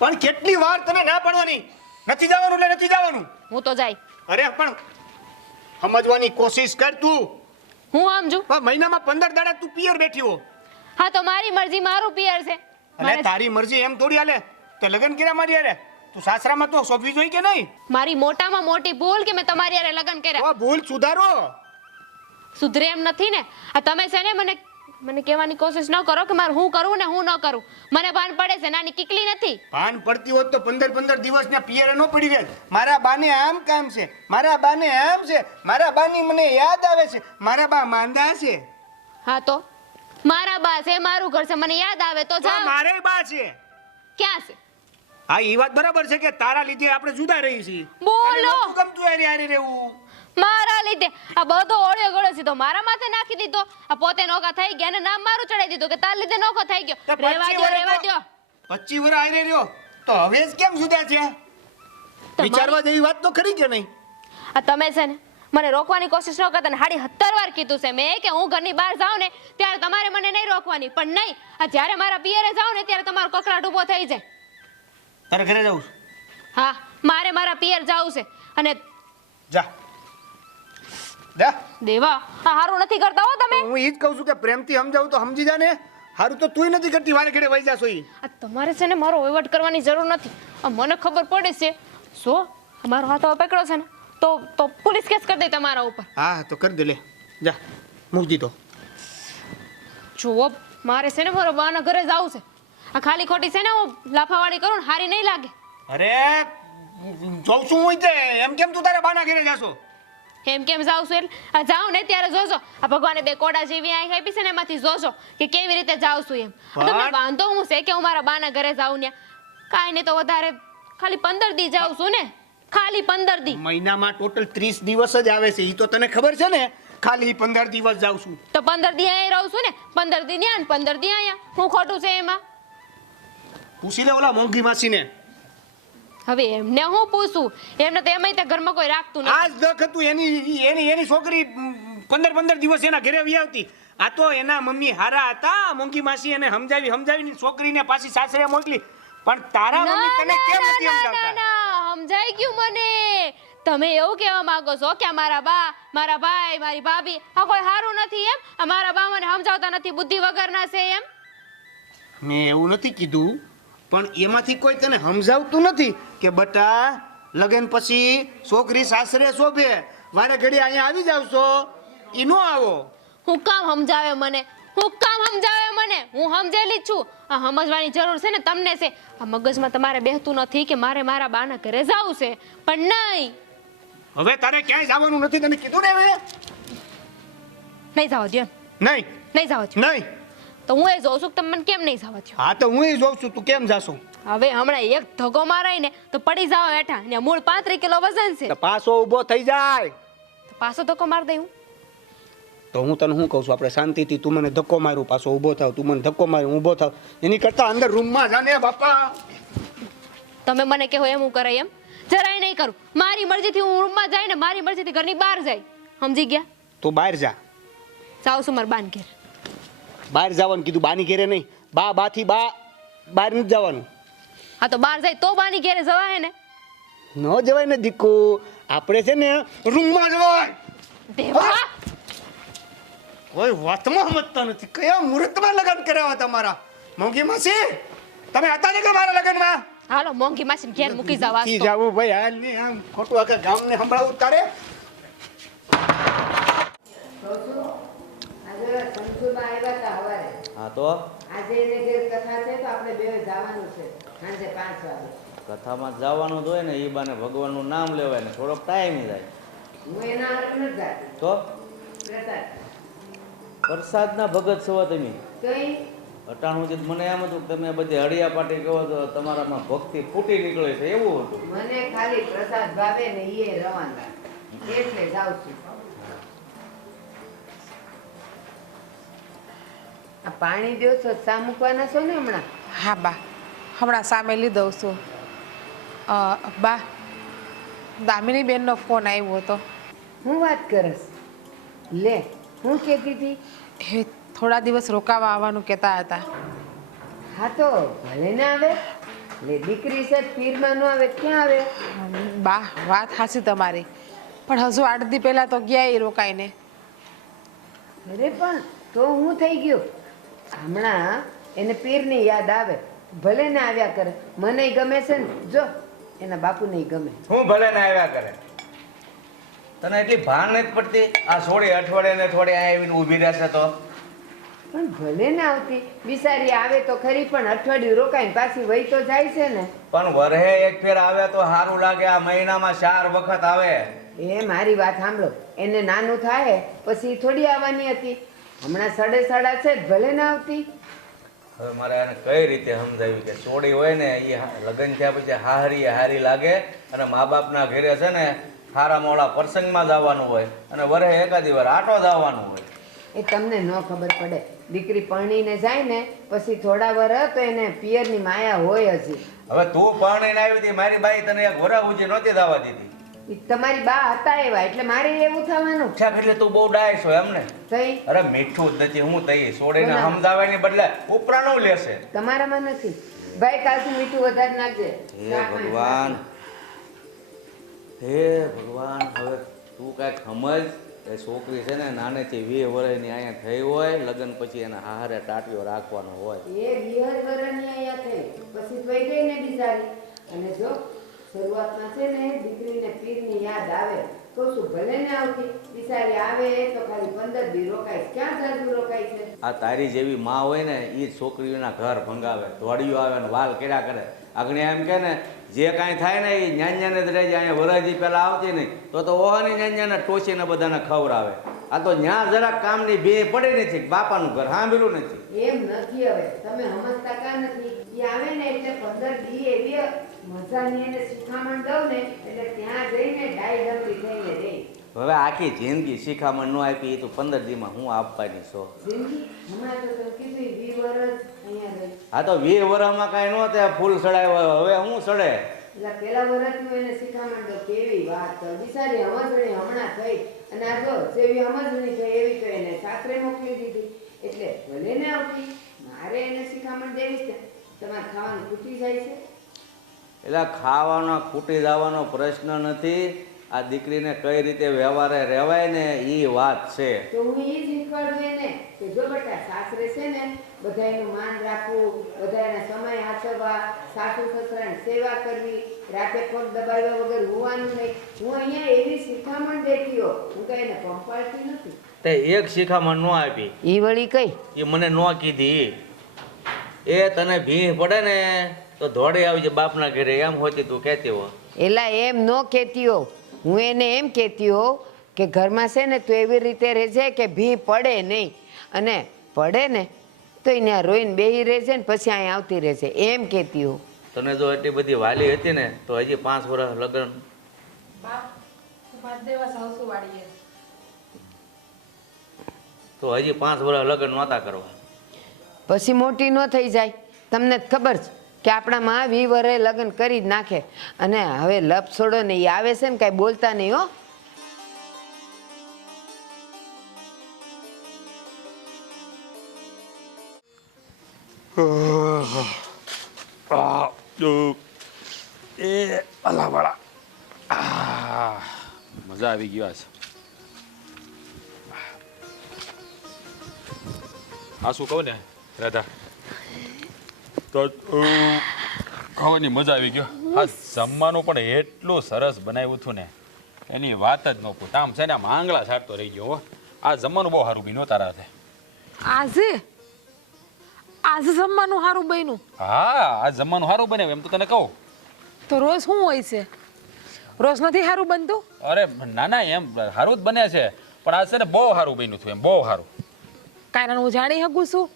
પણ કેટલી વાર તને ના પાડવાની? નથી જવાનું એટલે નથી જવાનું. હું તો જાય. અરે પણ સમજવાની કોશિશ કર તું. હું સમજુ. મહિનામાં 15 દાડા તું પિયર બેઠી હો. હા તો મારી મરજી, મારું પિયર છે. અરે તારી મરજી એમ થોડી હાલે. તે લગ્ન કર્યા મારી હારે, તું સાસરામાં તો શોભવી જોઈએ કે નહીં? મારી મોટામાં મોટી ભૂલ કે મેં તમારી હારે લગ્ન કર્યા. ભૂલ સુધારો. સુધરે એમ નથી ને. આ તમે છે ને મને કહેવાની કોશિશ ન કરો કે મારે હું કરું ને હું ન કરું. મને ભાન પડે છે, નાની કીકલી નથી. ભાન પડતી હોત તો 15 દિવસ ને પિયરે ન પડી રહે. મારા બાને આમ કામ છે, મારા બાને આમ છે, મારા બાની મને યાદ આવે છે, મારા બા માંદા છે. હા તો મારા બા છે, મારું ઘર છે, મને યાદ આવે તો જાવ. મારે બા છે. ક્યાં છે? હા એ વાત બરાબર છે કે તારા લીધે આપણે જુદા રહી છીએ. બોલો. ગમતું હારે રહેવું. મારા લીધે આ બધો ઓળ્યો ગળો સીધો મારા માથે નાખી દીધો. આ પોતે નોકા થઈ ગયા ને નામ મારું ચડાવી દીધું કે તાર લીધે નોકો થઈ ગયો. રેવા દો 25 વર્ષ આરે રહ્યો તો હવે જ કેમ જુદા છે? વિચારવા જેવી વાત તો ખરી કે નહીં? આ તમે છે ને મને રોકવાની કોશિશ ન કરતા ને 17 વાર કીધું છે મેં કે હું ઘરની બહાર જાઉં ને ત્યારે તમારે મને નહીં રોકવાની. પણ નહીં, આ જ્યારે મારા પિયરે જાઉં ને ત્યારે તમારો કકળાટ ઊભો થઈ જાય. તારે ઘરે જવું? હા, મારે મારા પિયર જાવું છે. અને જા જા. દેવા આ હારું નથી કરતા હો તમે. હું ઈ જ કહું છું કે પ્રેમથી સમજાવું તો સમજી જા ને. હારું તો તુંય નથી કરતી, વારે ઘડે વઈ જાશો. આ તમારે છે ને મારો વહીવટ કરવાની જરૂર નથી. આ મને ખબર પડે છે સો મારો હાથ પકડો છે ને તો પોલીસ કેસ કરી દે તમારા ઉપર. હા તો કરી દે, લે જા મૂકી દીધો. જુઓ મારે છે ને મારો બાના ઘરે જાવું છે. આ ખાલી ખોટી છે ને હું લાફાવાળી કરું ને હારી નહીં લાગે. અરે જોઉં છું હું તે એમ કેમ તું તારે બાના ઘરે જાશો? એમ કેમ જાવ છું એટલે આ જાઉં ને ત્યારે જોજો આ ભગવાને 2 કોડા જેવી આંખ આપી છે ને એમાંથી જોજો કે કેવી રીતે જાઉં છું એમ. તમને વાંધો હું છે કે હું મારા બાના ઘરે જાઉં ને કાંઈ નહીં તો વધારે ખાલી 15 દી જાઉં છું ને. ખાલી 15 દી. મહિનામાં ટોટલ 30 દિવસ જ આવે છે. ઈ તો તને ખબર છે ને? ખાલી 15 દિવસ જાઉં છું તો 15 દી અહીં રહું છું ને. 15 દી ત્યાં 15 દી અહીંયા. હું ખોટું છે એમાં? પૂછી લે ઓલા મોંઘી માસીને. હવે એમને હું પૂછું? એમને તો એમાંય ત્યાં ઘરમાં કોઈ રાખતું નથી. આજ દખ હતું એની છોકરી 15 દિવસ એના ઘરે વી આવતી. આ તો એના મમ્મી હારા હતા. મોંઘી માસી એને સમજાવીને છોકરીને પાછી સાસરે મોકલી. પણ તારા મમ્મી તને કેમ નથી સમજાવતા? ના સમજાઈ ગયું મને. તમે એવું કહેવા માંગો છો કે મારા બા, મારા ભાઈ, મારી ભાભી આ કોઈ હારું નથી એમ? આ મારા બા મને સમજાવતા નથી, બુદ્ધિ વગરના છે એમ? મેં એવું નથી કીધું, પણ એમાંથી કોઈ તને સમજાવતું નથી કે બટા લગન પછી છોકરી સાસરે શોભે, વારે ઘડી અહીંયા આવી જાવશો, ઈ નો આવો. હું કામ સમજાવે મને? હું કામ સમજાવે મને? હું સમજેલી જ છું. આ સમજવાની જરૂર છે ને તમને છે. આ મગજમાં તમારે બેહતું નથી કે મારે મારા બાના ઘરે જાવું છે. પણ નહીં, હવે તારે ક્યાંય જવાનું નથી, તને કીધું ને. હવે નહીં જવા દો. નહીં નહીં જવા દો. નહીં તો હું એ જોઉં છું કે તમે મને કેમ નહીં જવા દો. હા તો હું એ જોઉં છું, તું કેમ જાશો? હવે હમણાં એક ધગો મારાય ને તો પડી જાવ હેઠા. ને મૂળ 35 કિલો વજન છે. પાછો ઊભો થઈ જાય તો પાછો ધક્કો માર દે હું. તો હું તને શું કહું છું, આપણે શાંતિથી, તું મને ધક્કો મારું પાછો ઊભો થાવ, તું મને ધક્કો મારું ઊભો થાવ, એની કરતા અંદર રૂમમાં જાને બાપા. તમે મને કહો એમ હું કરાય એમ? જરાય નહીં કરું. મારી મરજીથી હું રૂમમાં જાય ને મારી મરજીથી ઘરની બહાર જાય. સમજી ગયા? તું બહાર જા. જાઉં છું મારા બાન ઘેર. બહાર જવાનું કીધું, બાની ઘેરે નહીં. બાથી બહાર નથી જવાનું. હા તો બહાર જાય તો બાની ઘેરે જવાય ને? ન જવાય ને દીકુ, આપણે છે ને રૂમમાં જવાય. દેવા કોઈ વાતમાં સમજતા નથી. કયા મુહૂર્તમાં લગ્ન કરાવ્યા તમારા? મોંઘી માસી તમે હતા ને કે મારા લગ્નમાં? હાલો મોંઘી માસીને ઘેર મૂકી જાવ. ઈ જાવું ભાઈ, હાલ ને આમ ખોટું આખા ગામને સંભળાવું તારે. હા તો આજે એને ઘેર કથા છે તો આપણે બે જવાનું છે સાંજે 5 વાગે. કથામાં જવાનું જ હોય ને, એ બાને ભગવાનનું નામ લેવાય ને થોડોક ટાઈમ જાય. હું એના હારે નથી જાતી. તો પ્રસાદ પ્રસાદના ભગત છો તમે. કઈ અટાણું મને એમ હતું કે તમે બધી હળિયા પાટી કહો તો તમારામાં ભક્તિ ફૂટી નીકળે છે, એવું હતું. મને ખાલી પ્રસાદ ભાવે ને એ રવાના એટલે જાઉં છું. આ પાણી દો છો, સા મૂકવાના છો ને હમણાં? હા બા, હમણાં સામે લીધો છું. બા, દામિની બેનનો ફોન આવ્યો હતો. હું વાત કરસ? લે, હું કહેતી હતી? એ થોડા દિવસ રોકાવા આવવાનું કહેતા હતા. હા તો ભલે ને આવે. એટલે દીકરી છે પીરમાં ન આવે ક્યાં આવે? બા વાત હાચી તમારી, પણ હજુ 8 દી પહેલા તો ગયા એ રોકાઈને. અરે પણ તો હું થઈ ગયું? હમણાં એને પીરની યાદ આવે, ભલે ને આવ્યા કરે. મને ગમે છે ને, જો એના બાપુને ગમે. હું ભલે ને આવ્યા કરે, તને એટલી ભાન નથી પડતી? આ સોળી અઠવાડિયે ને અઠવાડિયે અહીંયા આવીને ઊભી રહેશે તો? પણ ભલે ને આવતી, બિચારી આવે તો ખરી, પણ અઠવાડિયું રોકાઈને પાછી વહી તો જાય છે ને. પણ વરહે એક ફેર આવે તો સારું લાગે. આ મહિનામાં 4 વખત આવે. એ મારી વાત સાંભળો, એને નાનું થાય પછી થોડી આવવાની હતી. હમણાં 7:30 છે જ, ભલે ને આવતી. હવે મારે એને કઈ રીતે સમજાવી કે સોળી હોય ને એ લગ્ન થયા પછી હારી લાગે, અને મા બાપના ઘરે છે ને હારા મોડા પ્રસંગમાં જવાનું હોય, અને વરહે એકાદી વાર આટો જવાનું હોય. એ તમને ન ખબર પડે. દીકરી પરણીને જાય ને પછી થોડા વરસ તો એને પિયરની માયા હોય હજી. હવે તું પરણીને આવી હતી, મારી બાઈ તને એક વરહ ઉજી નહોતી દાવા દીધી. ઈ તમારી બા હતા એવા, એટલે મારે એવું થવાનું. ઠેક એટલે તું બહુ ડાયસ હોય એમને? તઈ અરે મીઠું જ નથી. હું તઈ સોડીને સમજાવવાની બદલે ઉપરાણું લેશે. તમારામાં નથી. ભાઈ કાલથી મીઠું વધારે નાખજે. હે ભગવાન, હે ભગવાન, હવે તું કાંઈક સમજ. એ છોકરી છે ને નાનેથી 20 વર્ષની અહીંયા થઈ હોય, લગ્ન પછી એના હારે ટાટીઓ રાખવાનો હોય. એ 20 વર્ષની અહીંયા થઈ પછી થઈ ગઈ ને બિચારી. અને જો શરૂઆતમાં છે ને દીકરીને પીરની યાદ આવે તો શું, ભલે ને આવતી. બિચારી આવે તો ખાલી 15 દી રોકાય. ક્યાં જાજુ રોકાય છે? આ તારી જેવી માં હોય ને એ જ છોકરીઓના ઘર ભંગાવે, ધોળીઓ આવે ને વાલ કર્યા કરે. આગળ એમ કે ને જે કાંઈ થાય ને એ ન્યાન્યાને જ રહેજે. અહીંયા વરજી પહેલાં આવતી નહીં તો ઓહની ન્યાન્યાને ટોચીને બધાને ખવડાવે. આ તો ન્યા જરાક કામની બે પડી નથી, બાપાનું ઘર સાંભળ્યું નથી. એમ નથી. હવે તમે સમજતા કા નથી? એ આવે ને એટલે 15 દી એવી મજાની એને શિખામણ દઉં ને એટલે ત્યાં જઈને ડાઈ ડમરી થઈને રહે. હવે આખી જિંદગી શિખામણ ન આપી એ તો 15 દીમાં હું આપવાની છો? જિંદગી હમણાં તો તમે કીધું 20 વર્ષ અહીંયા રહી. હા તો 20 વર્ષમાં કાંઈ ન થાય, ફૂલ સડાય. હવે હું સડે? એટલે પેલા વર્ષનું એને શિખામણ દઉં. કેવી વાત કર, બિચારી સમજણી હમણાં થઈ. અને આ જો જેવી સમજણી થઈ એવી તો એને સાસરે મોકલી દીધી. એટલે ભલે ને આવતી, મારે એને શિખામણ દેવી છે. તમારે ખાવાનું ખૂટી જાય છે? એટલે ખાવાનો ખૂટી જવાનો પ્રશ્ન નથી. આ દીકરીને કઈ રીતે વ્યવહારે રહેવાય ને એ વાત છે. તો હું એ શીખવાડું એને કે જો બેટા સાસરે છે ને બધાયનું માન રાખવું, બધાયના સમય આચરવા, સાસુ સસરાની સેવા કરવી, રાતે પગ દબાવ્યા વગર હોવાનું નહીં. હું અહીંયા એવી શિખામણ દેતી હો, હું કઈ એને પંપાડતી નથી. તે એક શિખામણ ન આપી. ઈ વળી કઈ? એ મને ન કીધી. એ તને ભીહ પડે ને તો ધોડે આવજે બાપના ઘરે, એમ હોતી તું કહેતી હો. એલા એમ ન કહેતી હો, હું એને એમ કહેતી હો કે ઘરમાં છે ને તું એવી રીતે રહેજે કે ભી પડે નહીં. અને પડે ને તો એને રોઈને બેહી રહેજે ને પછી અહીં આવતી રહેજે, એમ કહેતી હો. તને જો એટલી બધી વાલી હતી ને તો હજી 5 વર્ષ લગ્ન તો હજી 5 વર્ષ લગ્ન નહોતા કરવા. પછી મોટી ન થઈ જાય. તમને ખબર છે કે આપણામાં 20 વર્ષે લગ્ન કરી જ નાખે. અને હવે લપ છોડો ને, એ આવે છે ને કાંઈ બોલતા નહીં હો. એ અલાવાળા મજા આવી ગયો છે. આ શું કહું ને રાધા, તો ખાવાની મજા આવી ગયો. આ જમવાનું પણ એટલું સરસ બનાવ્યું હતું ને એની વાત જ ન પૂછ. આમ છે ને આમ આંગળા છાંટતો રહી ગયો હો. આ જમવાનું બહુ સારું બન્યું તારા હાથે. આજે જમવાનું સારું બન્યું? હા, આ જમવાનું સારું બને એમ તો તને કહું. તો રોજ શું હોય છે? રોજ નથી સારું બનતું? અરે ના ના, એમ સારું જ બને છે, પણ આ છે ને બહુ સારું બન્યું હતું, એમ બહુ સારું. કારણ હું જાણી શકું છું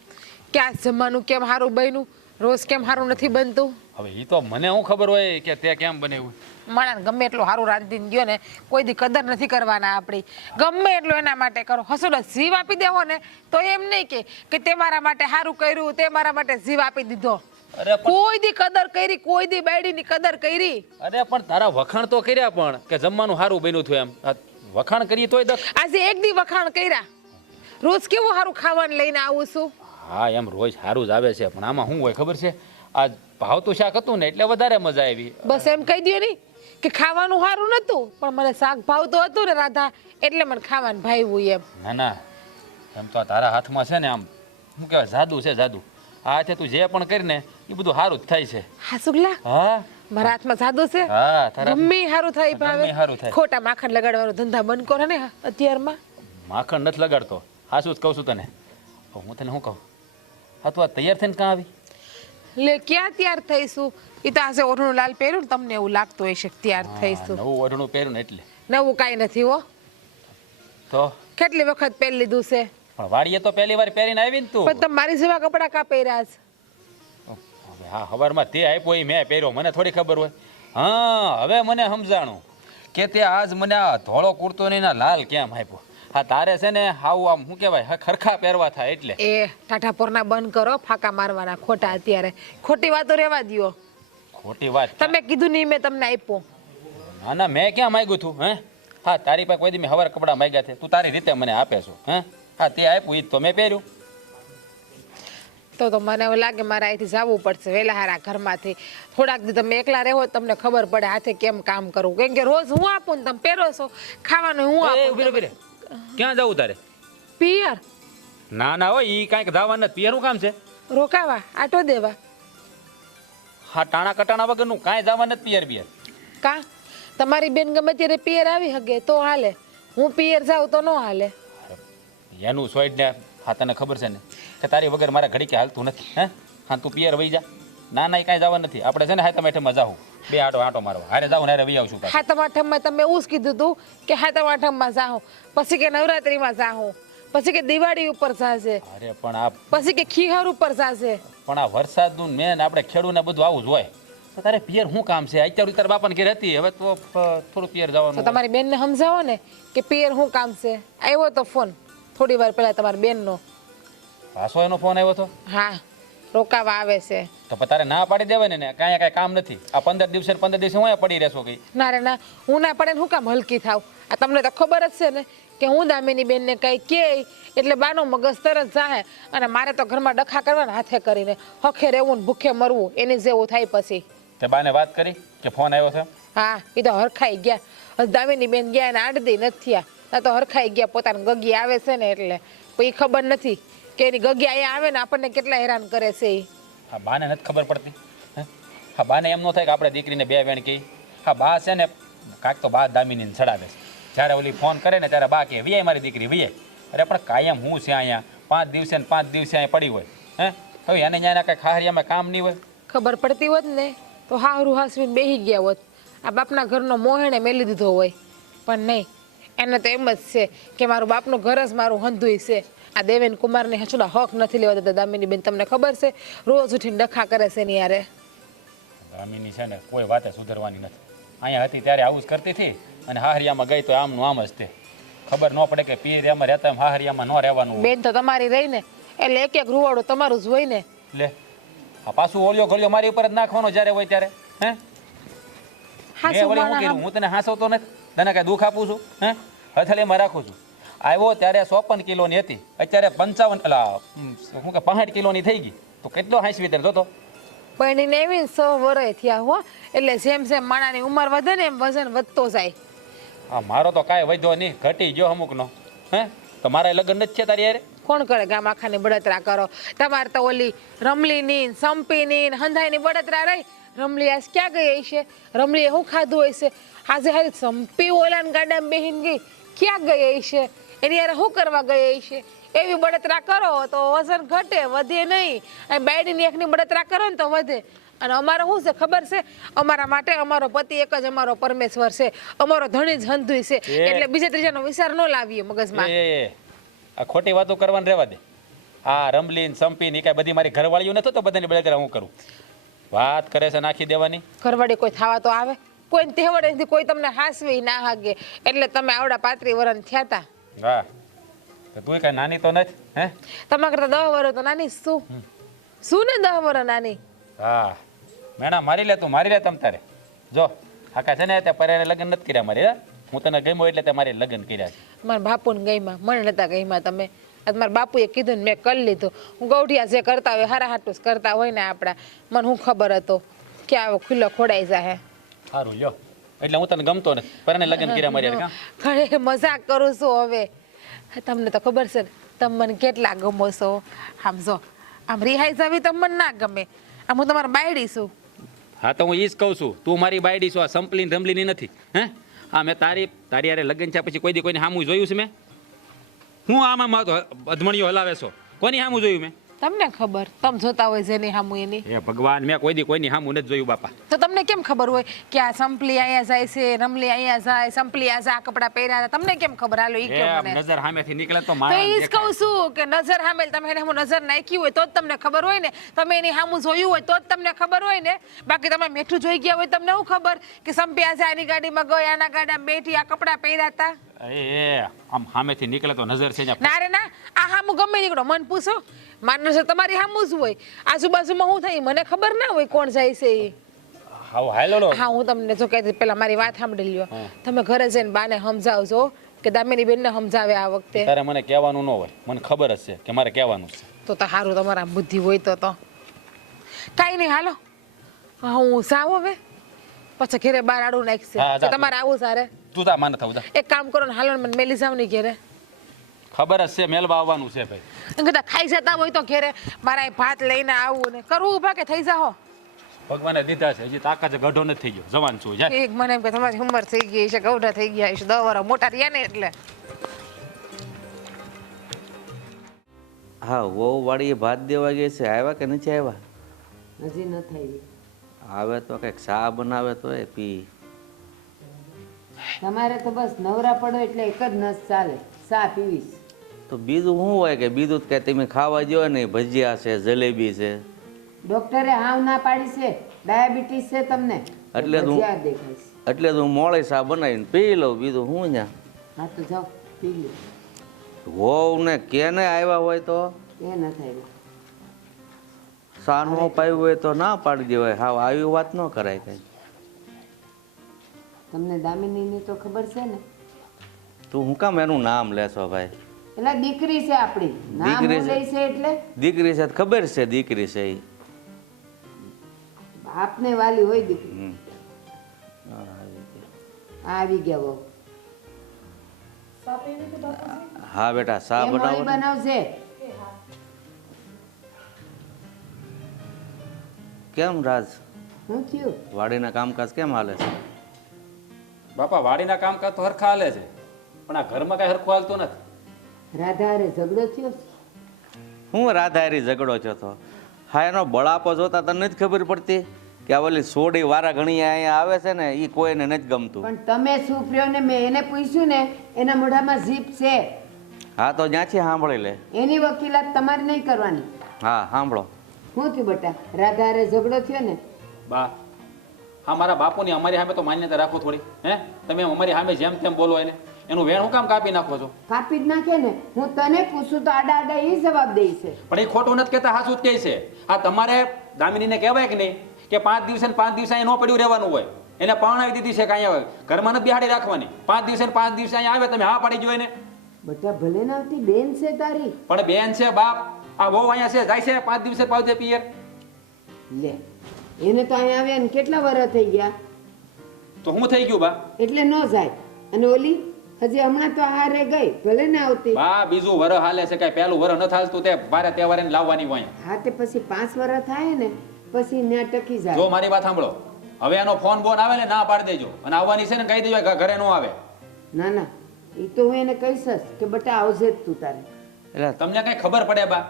કે આ જમવાનું કેમ સારું બન્યું, રોજ કેમ સારું નથી બનતું? હવે એ તો મને શું ખબર હોય કે તે કેમ બનાવ્યું. માણસ ગમે એટલું સારું રાંધીને ગયો ને કોઈ દી કદર નથી કરવાના આપણી. ગમે એટલું એના માટે કરો, હસોડો જીવ આપી દેવો ને તો એમ નહીં કે તે મારા માટે સારું કર્યું, તે મારા માટે જીવ આપી દીધો. અરે કોઈ દી કદર કરી, કોઈ દી બાયડીની કદર કરી? અરે પણ તારા વખાણ તો કર્યા પણ કે જમવાનું સારું બન્યું હતું એમ. આ વખાણ કરીએ તોય આજે એક દી વખાણ કર્યા, રોજ કેવું સારું ખાવાનું લઈને આવું છું. હા એમ રોજ સારું જ આવે છે, પણ આમાં શું હોય ખબર છે, આ ભાવતું શાક હતું ને એટલે વધારે મજા આવી. બસ એમ કહી દો નહીં કે ખાવાનું સારું નતું પણ મને શાક ભાવતું હતું ને રાધા એટલે મને ખાવાનું ભાવ્યું એમ. ના ના, એમ તો આ તારા હાથમાં છે ને આમ શું કહેવાય, જાદુ છે જાદુ. આ હાથે તું જે પણ કરીને એ બધું સારું જ થાય છે. હા સુગલા હા મારા હાથમાં સાદું છે હા, તારા ગમે ઈ હારું થાય ભાવે ગમે ઈ હારું થાય. ખોટા માખણ લગાડવાનો ધંધા બંધ કરો ને અત્યારમાં. માખણ નથી લગાડતો, હાસું જ કહું છું તને. હું તને શું કહું, હા તું આ તૈયાર થઈને કાં આવી? લે ક્યાં તૈયાર થઈશું? એ તો આજે ઓઢણું લાલ પહેર્યું ને તમને એવું લાગતું હશે કે તૈયાર થઈશું. નવું ઓઢણું પહેર્યું ને એટલે. નવું કાંઈ નથી હો, તો કેટલી વખત પહેરી લીધું છે. પણ વાડીએ તો પહેલી વાર પહેરીને આવી ને તું. પણ તમે મારી જેવા કપડાં કાં પહેર્યા છે? હવે હા, ખબરમાં તે આપ્યો એ મેં પહેર્યો, મને થોડી ખબર હોય. હા હવે મને સમજાણું કે તે આજ મને આ ધોળો કુર્તો ને એના લાલ કેમ આપ્યો. હા તારે છે ને હાવ આમ શું કહેવાય, ખરખા પહેરવા થાય એટલે. એ ટાઢાપોરના બંધ કરો, ફાકા મારવાના ખોટા. અત્યારે ખોટી વાતો રહેવા દ્યો. ખોટી વાત. તમે કીધું નહીં મેં તમને આપ્યો. ના ના, મેં ક્યાં માંગ્યું તું? હે હા, તારી પાસે કોઈ દી મેં હવાર કપડાં માંગ્યા છે, તું તારી રીતે મને આપે છો. હે હા, તે આપ્યું એ જ તો મેં પહેર્યું. તો મને એવું લાગે મારે અહીંથી જવું પડશે વહેલા હારા ઘરમાંથી. થોડાક દી તમે એકલા રહો તમને ખબર પડે હાથે કેમ કામ કરવું. કેમ કે રોજ હું આપું ને તમે પહેરો છો, ખાવાનું હું એ, આપું. ઊભી રહે, ઊભી રહે. ક્યાં જવું તારે? પિયર ના ના હોય, એ કાંઈક જવાનું નથી. પિયરનું કામ છે? રોકાવા, આટો દેવા. હા, ટાણા કટાણા વગરનું કાંઈ જવાનું નથી પિયર બિયર. કા તમારી બેન ગમે ત્યારે પિયર આવી હગે તો હાલે, હું પિયર જાઉં તો ન હાલે. એનું સોઈડ ને હા, તને ખબર છે ને કે તારી વગર મારા ઘડીકે હાલતું નથી. હે હા, તું પિયર વહી જા. ના ના, એ કાંઈ જવાનું નથી. આપણે છે ને હાથમાં હેઠમાં જાઉં, બે આટો મારવા. હારે જાઉં ને હારે વહી આવશું પાછું. હાથમ આઠમમાં તમે એવું જ કીધું તું કે હાથમ આઠમમાં જાઉં, પછી કે નવરાત્રીમાં જાઉં, પછી કે દિવાળી ઉપર જાશે, અરે પણ આ પછી કે ખીહર ઉપર જાશે. પણ આ વરસાદનું મેન આપણે ખેડૂને બધું આવું જ હોય. તો તારે પિયર શું કામ છે? અત્યારે તારા બાપાને ઘેર હતી, હવે તો થોડું પિયર તો જવાનું. તમારી બેનને સમજાવો ને કે પિયર શું કામ છે. આવ્યો તો ફોન થોડી વાર પહેલા તમારી બેનનો. પાછો એનો ફોન આવ્યો હતો? હા, રોકાવા આવે છે. તો પણ તારે ના પાડી દેવાય ને, કાંઈ કાંઈ કામ નથી. આ 15 દિવસે હું અહીંયા પડી રહેશો કઈ? ના રે ના, હું ના પડે ને હું કામ હલકી થાવ. આ તમને તો ખબર જ છે ને કે હું દામિની બેનને કઈ કે એટલે બાનો મગજ તરત જાહે. અને મારે તો ઘરમાં ડખા કરવાના હાથે કરીને હખે રહેવું ને ભૂખે મરવું એની જેવું થાય. પછી તે બાને વાત કરી કે ફોન આવ્યો છે? હા, એ તો હરખાઈ ગયા. હજી દામિની બેન ગયા ને 8 દી નથી થયા, આ તો હરખાઈ ગયા. પોતાની ગગી આવે છે ને એટલે પછી ખબર નથી કે એની ગગી અહીંયા આવે ને આપણને કેટલા હેરાન કરે છે એ. હા, બાને નથી ખબર પડતી. હે હા, બાને એમ ન થાય કે આપણે દીકરીને બે વેણ કહી. હા, બા છે ને કાંઈક તો બા દામિનીને ચડાવે છે. જ્યારે ઓલી ફોન કરે ને ત્યારે બા કે વિયાય મારી દીકરી વિયાય. અરે પણ કાયમ હું છે અહીંયા 5 દિવસે ને 5 દિવસે અહીંયા પડી હોય. હે હવે એને ત્યાં કાંઈ ખાહરિયામાં કામ નહીં હોય. ખબર પડતી હોત ને તો હારું હાસવીને બેસી ગયા હોત. આ બાપના ઘરનો મોહેણે મેલી દીધો હોય, પણ નહીં. એને તો એમ જ છે કે મારું બાપનું ઘર જ મારું હંધુય છે. આ દેવેન કુમારને હચુડા હક નથી લેવા દેતા. દામિની બેન તમને ખબર છે રોજ ઉઠીને ડખા કરે છે ને યારે. દામિની છે ને કોઈ વાતે સુધરવાની નથી. અહીંયા હતી ત્યારે આવું જ કરતી હતી અને હાહરિયામાં ગઈ તો આમનું આમ જ તે. ખબર ન પડે કે પીરિયામાં રહેતા એમ હાહરિયામાં ન રહેવાનું હોય. બેન તો તમારી રહી ને એટલે એક એક રૂવાડું તમારું જ હોય ને. લે આ પાછું ઓળિયો ગળ્યો મારી ઉપર જ નાખવાનો જ્યારે હોય ત્યારે. હે હા, મેં વળી શું કર્યું? હું તને હાંસવતો નથી, તને કાંઈ દુઃખ આપું છું? હે હથેળીમાં રાખું છું. આવ્યો ત્યારે 54 કિલોની હતી, અત્યારે 55 શું કે 65 કિલોની થઈ ગઈ. તો કેટલો હાંસવી તને જોતો. પણ એને એવી 100 વર્ષ થયા હો, એટલે જેમ જેમ માણાની ઉંમર વધે ને એમ વજન વધતો જાય. હા, મારો તો કાંઈ વધ્યો નહીં, ઘટી ગયો અમુકનો. હે તો મારા લગ્ન નથી છે તારી યારે? કોણ કરે ગામ આખાની બળતરા કરો? તમારે તો ઓલી રમલીની સંપીની હંધાઈની બળતરા રહી. રમલી આજ ક્યાં ગઈ હશે? રમલીએ શું ખાધું હશે? આજે હારી સંપી ઓલાને ગાડામાં બેહીને ગઈ, ક્યાં ગઈ હશે? એની યાર શું કરવા ગઈ હશે? એવી બળતરા કરો તો વજન ઘટે, વધે નહીં. અને બાયડીની એકની બળતરા કરો ને તો વધે. અને અમારે શું છે ખબર છે? અમારા માટે અમારો પતિ એક જ અમારો પરમેશ્વર છે, અમારો ધણી જ હંધુય છે. એટલે બીજા ત્રીજાનો વિચાર ન લાવીએ મગજમાં. આ ખોટી વાતો કરવાની રહેવા દે. આ રમલીન સંપીન કાંઈ બધી મારી ઘરવાળીઓ નથી તો બધાની બળતરા હું કરું. વાત કરે છે નાખી દેવાની. ઘરવાળી કોઈ થવા તો આવે? કોઈ તહેવાડેથી કોઈ તમને હાસવી ના હાગે એટલે તમે આવડા 35 વર્ષ થયા તા. હા, તો તું કાંઈ નાની તો નથી. હે તમારા કરતા 10 વર્ષ તો નાની શું ને 10 વર્ષ નાની. હા, મેણા મારી લે, તું મારી લે તમ તારે. જો આકા છે ને તે પરેને લગ્ન નથી કર્યા મારી. હું તને ગમ્યો એટલે તે મારી લગ્ન કર્યા છે. મારા બાપુને ગઈમાં મને નતા ગઈમાં તમે. આજ મારા બાપુએ કીધું ને મેં કરી લીધું. હું ગૌઠિયા જે કરતા હોય હારા હાટું જ કરતા હોય ને આપણા, મને હું ખબર હતો કે આવો ખુલ્લો ખોડાઈ જાય. સારું લ્યો, એટલે હું તને ગમતો ને પરણે લગ્ન કર્યા મારી કા ઘરે મજાક કરું છું હવે. તમને તો ખબર છે ને તમે મને કેટલા ગમો છો. આમ જો આમ રિહાઈ જાવી તમને ના ગમે. આમ હું તમારા બાયડી છું. હા તો હું ઈ જ કહું છું, તું મારી બાયડી છો, આ સંપલીન રમલીની નથી. હે હા મેં તારી યારે લગ્ન થયા પછી કોઈ દી કોઈને સામું જોયું છે મેં? હું આમાં અધમણીઓ હલાવે છો, કોની સામું જોયું મેં? તમને ખબર, તમે જોતા હોય જેની સામું એની. હે ભગવાન, મેં કોઈ દી કોઈની સામું નથી જોયું બાપા. તો તમને કેમ ખબર હોય કે આ સંપલી અહીંયા જાય છે, રમલી અહીંયા જાય, સંપલી આ કપડાં પહેર્યા હતા? તમને કેમ ખબર? હાલો ઈ એ કેમ મને. નજર સામેથી નીકળે તો તો માણસ ઈ જ કહું દેખાય. છું કે નજર સામે તમે એને હું નજર નાખી હોય તો જ તમને ખબર હોય ને. તમે એની સામું જોયું હોય તો જ તમને ખબર હોય ને. બાકી તમે મેઠું જોઈ ગયા હોય તમને શું ખબર કે સંપી આજે આની ગાડીમાં ગઈ, આના ગાડીમાં બેઠી, આ કપડાં પહેર્યા હતા? એ આમ સામેથી નીકળે તો નજર છે ના રે ના, આ સામું ગમે નીકળો મન પૂછો. મારી નજર તમારી સામું જ હોય. આજુબાજુમાં શું થાય મને ખબર ના હોય કોણ જાય છે ઈ. હાલો લો. હા હું તમને જો કહેતી પેલા મારી વાત સાંભળી લ્યો. તમે ઘરે જઈને બાને સમજાવજો કે દામિની બેનને સમજાવે આ વખતે. તારે મને કહેવાનું ન હોય, મને ખબર જ છે કે મારે કહેવાનું છે. તો સારું તમારા બુદ્ધિ હોય તો કાંઈ નહીં હાલો. હા હું જાઉં હવે, પછી ઘેરે બાર આડું નાખશે. હા, જા. તો તમારે આવું સારે તું તા માને થવું જા. એક કામ કરો ને હાલો ને મને મેલી જાવ ને ઘેરે. ખબર જ છે મેલવા આવવાનું છે ભાઈ. કદાચ ખાઈ જતા હોય તો ઘેરે મારા અહીં ભાત લઈને આવું ને કરવું ઉભા કે થઈ જાઓ. ભગવાને દીધા છે, હજી તાકાત ગઢો નથી થઈ ગયો, જવાન છું જા. એક મને એમ કે તમારી ઉંમર થઈ ગઈ છે, ગૌઢા થઈ ગયા છે, 10 વર્ષ મોટા રહ્યા ને એટલે. હા વહુ વાળીએ ભાત દેવા ગઈ છે, આવ્યા કે નથી આવ્યા? હજી ન થઈ. આવે તો કંઈક ચા બનાવે તો એ પી. તમારે તો બસ નવરા પડો એટલે એક જ નસ ચાલે, ચા પીવીશ. તો બીજું શું હોય કે બીજું તો કાંઈ તમે ખાવા જો ને ભજીયા છે, જલેબી છે. ડોક્ટરે હાવ ના પાડી છે, ડાયાબિટીસ છે તમને. એટલે જ હું- ભજીયા દેખાય છે. એટલે તો હું મોળી ચા બનાવીને પી લઉં, બીજું હું ત્યાં. હા તો જાઓ પી લો. વહુ ને કેને આવ્યા હોય તો એ ન થાય. ચા ન પાયું હોય તો ના પાડી દેવાય. હા આવી વાત ન કરાય કઈ. તમને દામિનીની તો ખબર છે ને? તું હું કામ એનું નામ લેશો ભાઈ? એટલે દીકરી છે આપણી, નામ દીકરી હું છે. લઈ છે એટલે દીકરી છે તો ખબર છે દીકરી છે ઈ. બાપને વાલી હોય દીકરી. હમ. આ આવી ગયા બહુ. હા બેટા ચા એ મોળી બનાવો. બનાવશે. કેમ રાજ, શું થયું? વાડીના કામકાજ કેમ હાલે છે? બાપા વાડીના કામકાજ તો હરખા હાલે છે, પણ આ ઘરમાં કઈ હરખું હાલતું નથી. રાધા હારે ઝઘડો થયો છે? હું રાધારી ઝઘડો છો તો? હા એનો બળાપો જોતા તને નથી ખબર પડતી કે આ ઓલી સોડી વારા ઘણી અહીંયા આવે છે ને એ કોઈને નથી ગમતું. પણ તમે શું પ્ર્યો ને મેં એને પૂછ્યું ને એના મોઢામાં જીભ છે. હા તો જ્યાંથી સાંભળી લે. એની વકીલાત તમારે નહીં કરવાની. હા સાંભળો. શું થયું બેટા? રાધા હારે ઝઘડો થયો ને? બા હા મારા બાપુની અમારી સામે તો માન્યતા રાખો થોડી. હે તમે અમારી સામે જેમ તેમ બોલો એને, એનું વેણ હું કામ કાપી નાખો છો? કાપી જ નાખે ને. હું તને પૂછું તો આડા આડા એ જવાબ દે છે. પણ એ ખોટું નથી કહેતા, હાચું જ કહે છે. આ તમારે દામિનીને કહેવાય કે નહીં કે 5 દિવસે ને 5 દિવસે અહીંયા ન પડ્યું રહેવાનું હોય. એને પરણાવી દીધી છે કે અહીંયા ઘરમાં નથી બિહાડી રાખવાની. 5 દિવસે ને 5 દિવસે અહીંયા આવે તમે હા પાડી જોઈને. બેટા ભલે ના આવતી બેન છે તારી. પણ બેન છે બાપ, આ બહુ અહીંયા છે, જાય છે 5 દિવસે પાવજે પિયર. લે એને તો અહીંયા આવ્યા ને કેટલા વર્ષ થઈ ગયા? તો હું થઈ ગયું બા? એટલે ન જાય. અને ઓલી હજી હમણાં તો હારે ગઈ, ભલે ના આવતી. બા બીજું વર હાલે છે, કઈ પહેલું વર ન થાલતું તે બારે તહેવારે લાવવાની હોય. હા તે પછી 5 વર્ષ થાય ને પછી ન્યા ટકી જો જાય. મારી વાત સાંભળો, હવે એનો ફોન બોન આવે ને ના પાડી દેજો, અને આવવાની છે ને કહી દેજો કે ઘરે ન આવે. ના ના એ તો હું એને કહીશ જ કે બેટા આવજે જ તું તારે. એટલે તમને કઈ ખબર પડે બા?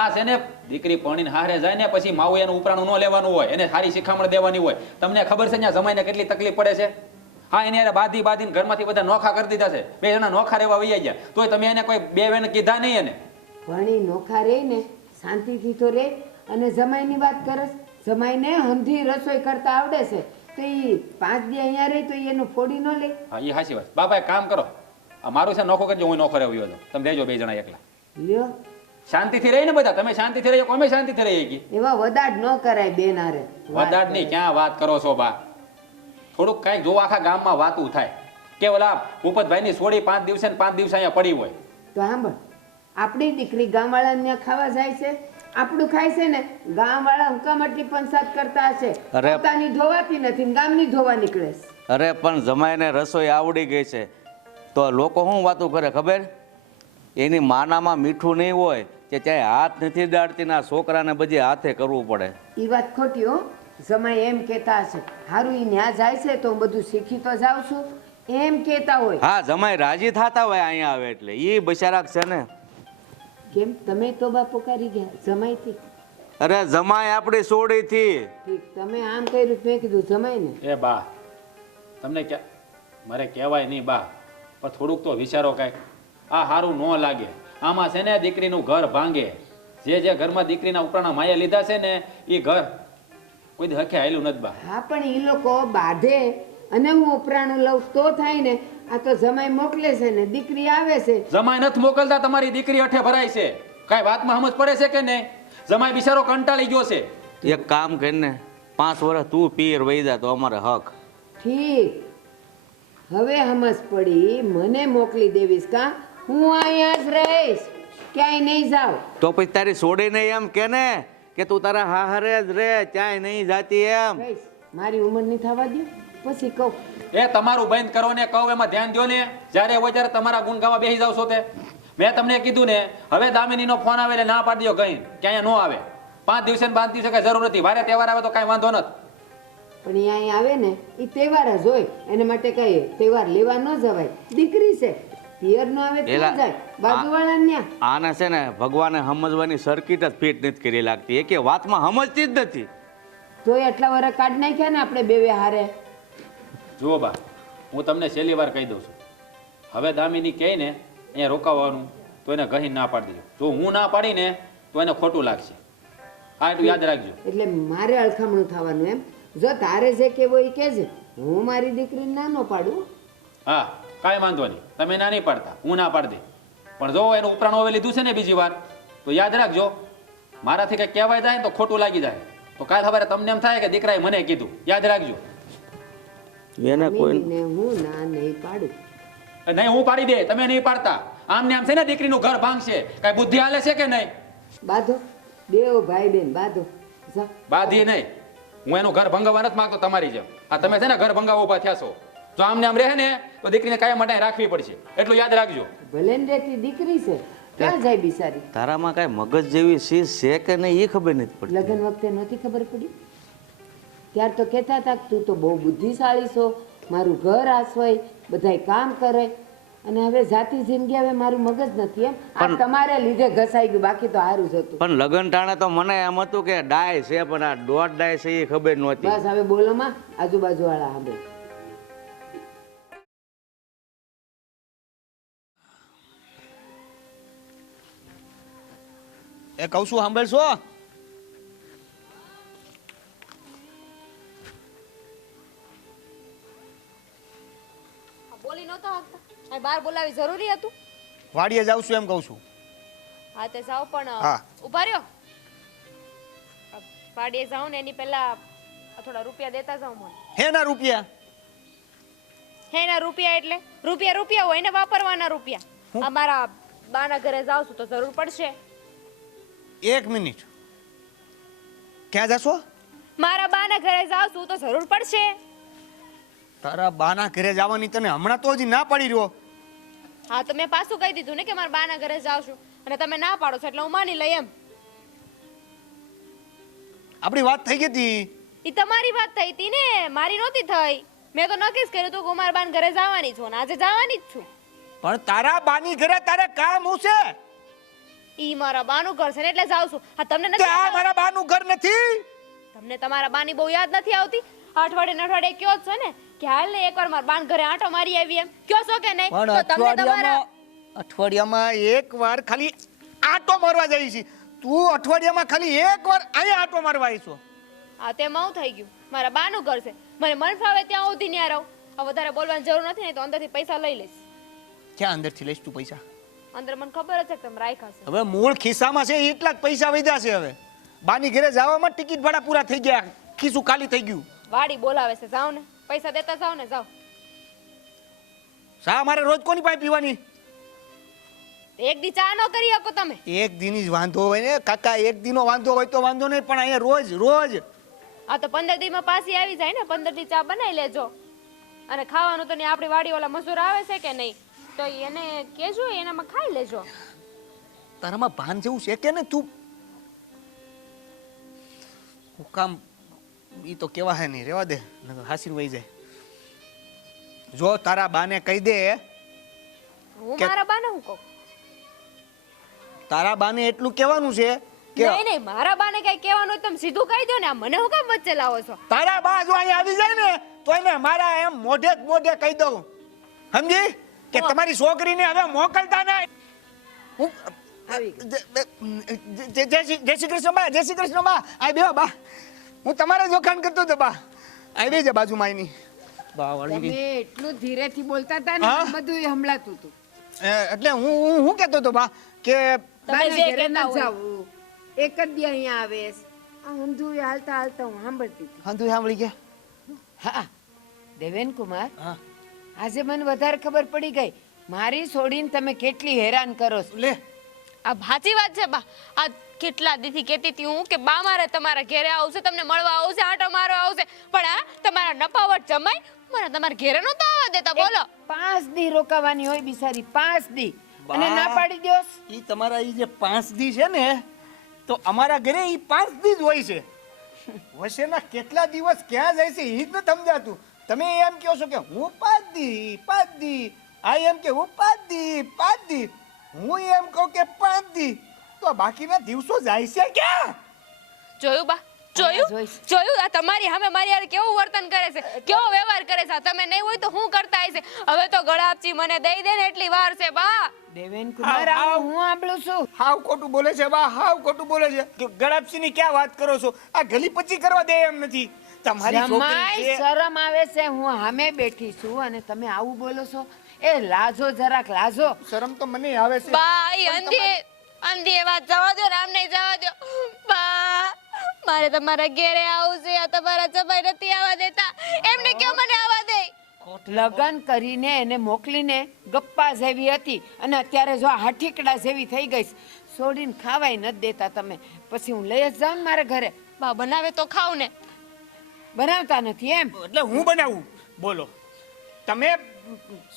આ છે ને દીકરી પરણીને હારે જાય ને પછી માવું એનું ઉપરાણું ન લેવાનું હોય, એને સારી શિખામણ દેવાની હોય. તમને ખબર છે ત્યાં જમાઈને કેટલી તકલીફ પડે છે? હા એને યાર બાંધી બાંધીને ઘરમાંથી બધા નોખા કરી દીધા છે. 2 જણા નોખા રહેવા વૈયા ગયા, તોય તમે એને કોઈ 2 વેણ કીધા નહીં એને. ભણી નોખા રહે ને શાંતિથી તો રે. અને જમાઈની વાત કરસ, જમાઈને હંધી રસોઈ કરતા આવડે છે તો એ 5 દી અહીંયા રહે તો ઈ એનું ફોડી ન લે. હા એ હાચી વાત. બાપા એક કામ કરો, આ મારું છે નોખો કરજો, હું નોખો રહ્યો છું. તમે દેજો 2 જણા એકલા. લ્યો શાંતિથી રહી ને બધા, તમે શાંતિથી રહી, અમે શાંતિથી રહીએ કી. એવા વદાડ ન કરાય બેન હારે. વદાડ ની ક્યાં વાત કરો છો બા? થોડુંક કઈક જો આખા ગામમાં વાતું થાય કે ઓલા ભૂપતભાઈ ની સોડી 5 દિવસે ને 5 દિવસે અહીંયા પડી હોય. તો સાંભળ, આપણી દીકરી ગામવાળાને ત્યાં ખાવા જાય છે, આપણું ખાય છે ને ગામવાળા હુંકામટલી પંચાયત કરતા હશે. અરે. પોતાની ધોવાતી નથી ને ગામની ધોવા નીકળે છે. અરે પણ જમાઈને રસોઈ આવડી ગઈ છે તો લોકો શું વાતું કરે ખબર? એની માનામાં મીઠું નહીં હોય કે ચાહે હાથ નથી દાડતી ના છોકરાને બધી હાથે કરવું પડે. એ વાત ખોટી હો. જમાઈ એમ કહેતા હશે હારું ઈ ન્યા જાય છે તો હું બધું શીખી તો જાઉં છું એમ કહેતા હોય. હા, જમાઈ રાજી થતા હોય અહીંયા આવે એટલે એ બચારાક છે ને. કેમ તમે તો બા પોકારી ગયા જમાઈથી? અરે જમાઈ આપણી સોડીથી. ઠીક, તમે આમ કર્યું મેં કીધું જમાઈને. એ બા તમને મારે કહેવાય નહીં બા, પણ થોડુંક તો વિચારો કાંઈક. આ સારું ન લાગે. આમાં છે ને દીકરીનું ઘર ભાંગે. જે ઘરમાં દીકરીના ઉપરાના માયા લીધા છે ને એ ઘર કોઈ દી હખે હાયલું નથી બા. હા પણ એ લોકો બાંધે અને હું ઉપરાણું લઉં તો થાય ને. આ તો જમાઈ મોકલે છે ને દીકરી આવે છે. જમાઈ નથી મોકલતા, તમારી દીકરી અઠે ભરાય છે. કાંઈ વાતમાં સમજ પડે છે કે નહીં? જમાઈ બિચારો કંટાળી ગયો છે. એક કામ કરીને 5 વર્ષ તું પિયર વહી જા તો અમારે હક. ઠીક, હવે સમજ પડી. મને મોકલી દેવીશ કા? હું અહીંયા જ રહીશ, ક્યાંય નહીં જાઉં. તો પછી તારી સોડીને એમ કે ને કે તું તારા હાહરે જ રે, ક્યાંય નહીં જાતી એમ. રહીશ. મારી ઉંમર નહીં થવા દો પછી કહું. એ તમારું બંધ કરો ને કહું એમાં ધ્યાન દો ને. જ્યારે હોય ત્યારે તમારા ગુણ ગાવા બેસી જાવ છો તે. મેં તમને કીધું ને હવે દામિનીનો ફોન આવે એટલે ના પાડી દો કઈ ક્યાંય ન આવે. 5 દિવસે ને 5 દિવસે કઈ જરૂર નથી. વારે તહેવાર આવે તો કઈ વાંધો નથી. પણ અહીંયા આવે ને એ તહેવાર જ હોય, એના માટે કઈ તહેવાર લેવા ન જવાય. દીકરી છે, પિયર નો આવે તો એલા, જાય બાજુવાળા ન્યા. આને છે ને ભગવાને સમજવાની સર્કિટ જ ફિટ નથી કરી લાગતી. એકે વાતમાં સમજતી જ નથી. તોય આટલા વર્ષ કાઢ નાખ્યા ને આપણે બેવે હારે. જુઓ બા, હું તમને છેલ્લી વાર કહી દઉં છું. હવે દામિની કહે ને અહીંયા રોકાવાનું તો એને કહી ના પાડી દેજો. જો હું ના પાડીને તો એને ખોટું લાગશે. આ એટલું યાદ રાખજો. એટલે મારે અળખામણું થવાનું એમ? જો તારે જે કેવો એ કહેજે, હું મારી દીકરીને ના ન પાડું. હા, કાંઈ વાંધો નહીં. તમે ના નહીં પાડતા, હું ના પાડી દઈ. પણ જો એનું ઉપરાણું હવે લીધું છે ને બીજી વાર તો યાદ રાખજો. મારાથી કંઈક કહેવાય જાય ને તો ખોટું લાગી જાય તો કાલ ખબર તમને એમ થાય કે દીકરાએ મને કીધું. યાદ રાખજો. એને કોઈ ને હું ના નહીં પાડું. નહીં હું પાડી દે, તમે નહીં પાડતા. આમ ને આમ છે ને દીકરીનું ઘર ભાંગશે. કાંઈ બુદ્ધિ હાલે છે કે નહીં? બાંધો બેવ ભાઈ બેન બાંધો. જા. બાધી નહીં. હું એનું ઘર ભંગાવવા નથી માંગતો તમારી જેમ. આ તમે છે ને ઘર ભંગાવવા ઉભા થયા છો. જો આમને આમ રહે ને તો દીકરીને કાયમ માટે રાખવી પડશે. એટલું યાદ રાખજો. ભલે ને રહેતી દીકરી છે, ક્યાં જાય બિચારી? તારામાં કાંઈ મગજ જેવી ચીજ છે કે નહીં એ ખબર નથી પડતી. લગ્ન વખતે નહોતી ખબર પડી? ત્યાર તો કહેતા હતા કે તું તો બહુ બુદ્ધિશાળી છો, મારું ઘર આસવાય, બધાય કામ કરે. અને હવે જાતિ જિંદગી હવે મારું મગજ નથી એમ. આ તમારે લીધે ઘસાઈ ગયું, બાકી તો સારું જ હતું. પણ લગન ટાણે તો મને એમ હતું કે ડાય છે, પણ આ દોઢ ડાય છે એ ખબર નહોતી. બસ હવે બોલો માં, આજુબાજુ વાળા સાંભળે. એ કહું છું સાંભળશો? બોલી નહોતો હકતા. આ બહાર બોલાવી જરૂરી હતું? વાડીએ જાઉં છું એમ કહું છું. હા તે જાઓ પણ હા. ઉભા રહ્યો. વાડીએ જાઉં ને એની પહેલા થોડા રૂપિયા દેતા જાઉં મને. હેના રૂપિયા? હેના રૂપિયા એટલે રૂપિયા રૂપિયા હોય ને વાપરવાના રૂપિયા. અમારા બાના ઘરે જાઉં છું તો જરૂર પડશે. 1 મિનિટ. ક્યાં જશો? મારા બાના ઘરે જાઉં છું તો જરૂર પડશે. તારા બાના ઘરે જવાની તને હમણાં તો હજી ના પડી રહ્યો. હા તો મેં પાછું કહી દીધું ને કે મારા બાના ઘરે જાઉં છું અને તમે ના પાડો છો એટલે હું માની લઈ એમ. આપણી વાત થઈ ગઈ હતી. ઈ તમારી વાત થઈ હતી ને, મારી નહોતી થઈ. મેં તો નક્કી જ કર્યું હતું કે હું મારા બાના ઘરે જવાની છું અને આજે જવાની જ છું. પણ તારા બાની ઘરે તારે કામ હું છે? ઈ મારા બાનું ઘર છે ને એટલે જાઉં છું. હા તમને નથી આ મારા બાનું ઘર નથી. તમને તમારા બાની બહુ યાદ નથી આવતી? અઠવાડિયે કયો જ છો ને કે હાલ ને એકવાર મારા બાન ઘરે આંટો મારી આવી એમ કયો છો કે નહીં? પણ તો તમને તમારા અઠવાડિયામાં એકવાર ખાલી આટો મારવા જાય છે. તું અઠવાડિયામાં ખાલી એકવાર અહીંયા આટો મારવા આવી છો. હા તેમાં હું થઈ ગયું? મારા બાનું ઘર છે, મને મન ફાવે ત્યાં સુધી ન્યા રહું. હવે વધારે બોલવાની જરૂર નથી ને તો અંદરથી પૈસા લઈ લઈશ. ક્યાં અંદરથી લઈશ તું પૈસા? અંદર મને ખબર જ છે કે તમે રાખ્યા છે. હવે મૂળ ખિસ્સામાં છે એટલા જ પૈસા વધ્યા છે. હવે બાની ઘરે જવામાં ટિકિટ ભાડા પૂરા થઈ ગયા, ખિસ્સું ખાલી થઈ ગયું. વાડી બોલાવે છે, જાઓ ને પૈસા દેતા જાઓ ને જાઓ. શા મારે રોજ કોની પાસે પીવાની? એક દી ચા ન કરી શકો તમે? એક દીની જ વાંધો હોય ને કાકા, એક દીનો વાંધો હોય તો વાંધો નહીં, પણ અહીંયા રોજ રોજ આ તો 15 દીમાં પાછી આવી જાય ને. 15 દી ચા બનાવી લેજો. અને ખાવાનું તો નહીં, આપણી વાડી વાળા મજૂર આવે છે કે નહીં, તો એને કહેજો, એનામાં ખાઈ લેજો. તારામાં ભાન જેવું છે કે ને તું હું કામ ઈ તો કેવા હે નહીં, રેવા દે નકર હાસીને વહી જાય. જો તારા બાને કહી દે, હું કે- મારા બાને હું કહું? તારા બાને એટલું કહેવાનું છે કે નહીં નહીં, મારા બાને કઈ કહેવાનું હોય તો તમે સીધું કહી દો ને. આ મને હું કામ વચ્ચે લાવો છો? તારા બા જો અહીંયા આવી જાય ને તો એને મારા એમ મોઢે જ મોઢે કહી દઉં, સમજી કે તમારી છોકરીને હવે મોકલતા નહીં. હું જય શ્રી કૃષ્ણ બા, જય શ્રી કૃષ્ણ બા. આ બે બા, હું તમારા જ વખાણ કરતો હતો બા. આવી બે છે બાજુમાં એની બા વળી ગઈ. તમે એટલું ધીરેથી બોલતા હતા ને હા? બધું સંભળાતું હતું. એટલે હું કહેતો હતો બા કે તમે બાને જે ઘરે ન કહેતા હોય. જાવું. એક જ દી અહીંયા આવેશ. આ ઊંધું હાલતા હાલતા હું સાંભળતી હતી. હા તું સાંભળી ગયા? હા દેવેન કુમાર, હા આજે મને વધારે ખબર પડી ગઈ મારી છોડીને તમે કેટલી હેરાન કરો છો. લે આ સાચી વાત છે બા. આ કેટલા દીથી કહેતી હતી હું કે બા મારે તમારા ઘરે આવશે, તમને મળવા આવશે, આંટો મારવા આવશે, પણ આ તમારા નપાવટ જમાઈ મને તમારા ઘરે નહોતા આવવા દેતા. બોલો, 5 દી રોકાવાની હોય બિચારી, 5 દી, અને બા. ના પાડી દ્યોસ. ઈ તમારા ઈ જે 5 દી છે ને, તો અમારા ઘરે ઈ 5 દી જ હોય છે. વસેના કેટલા દિવસ ક્યાં જાય છે ઈ જ નથી સમજાતું. તમે એમ કહો છો કે હું 5 દી, આ એમ કે હું 5 દી, હું એમ કહું કે 5 દી, તો બાકીના દિવસો જાય છે ક્યાં? જોયું બા, જોયું જોઈશ. જોયું? આ તમારી સામે મારી હારે કેવું વર્તન કરે છે, કેવો વ્યવહાર કરે છે. આ તમે નહીં હોય તો હું કરતા હશે. હવે તો ગળાપચી મને દઈ દે ને એટલી વાર છે બા. દેવેન કુમાર, આવ, આવ. હું સાંભળું છું. હાવ ખોટું બોલે છે બા, હાવ ખોટું બોલે છે. કે ગળાપસીની ક્યાં વાત કરો છો? આ ગલી પચી કરવા દે એમ નથી. તમારી છોકરી જમાઈ, છે. શરમ આવે છે, હું સામે બેઠી છું અને તમે આવું બોલો છો. એ લાજો, જરાક લાજો. શરમ તો મને આવે છે. બા ઈ અંધી એ વાત જવા દો, રામ નહીં જવા દો. બા મારે તમારા ઘેરે આવું છે. આ તમારા જમાઈ નથી આવવા દેતા. એમને કયો મને આવવા દે. લગન કરીને એને મોકલીને ગપ્પા જેવી હતી અને અત્યારે જો આ ઠીકડા જેવી થઈ ગઈ છે. છોડીને ખાવાય નથી દેતા તમે. પછી હું લઈ જ જાઉં ને મારા ઘરે. બા બનાવે તો ખાવ ને. બનાવતા નથી એમ? એટલે હું બનાવું? બોલો, તમે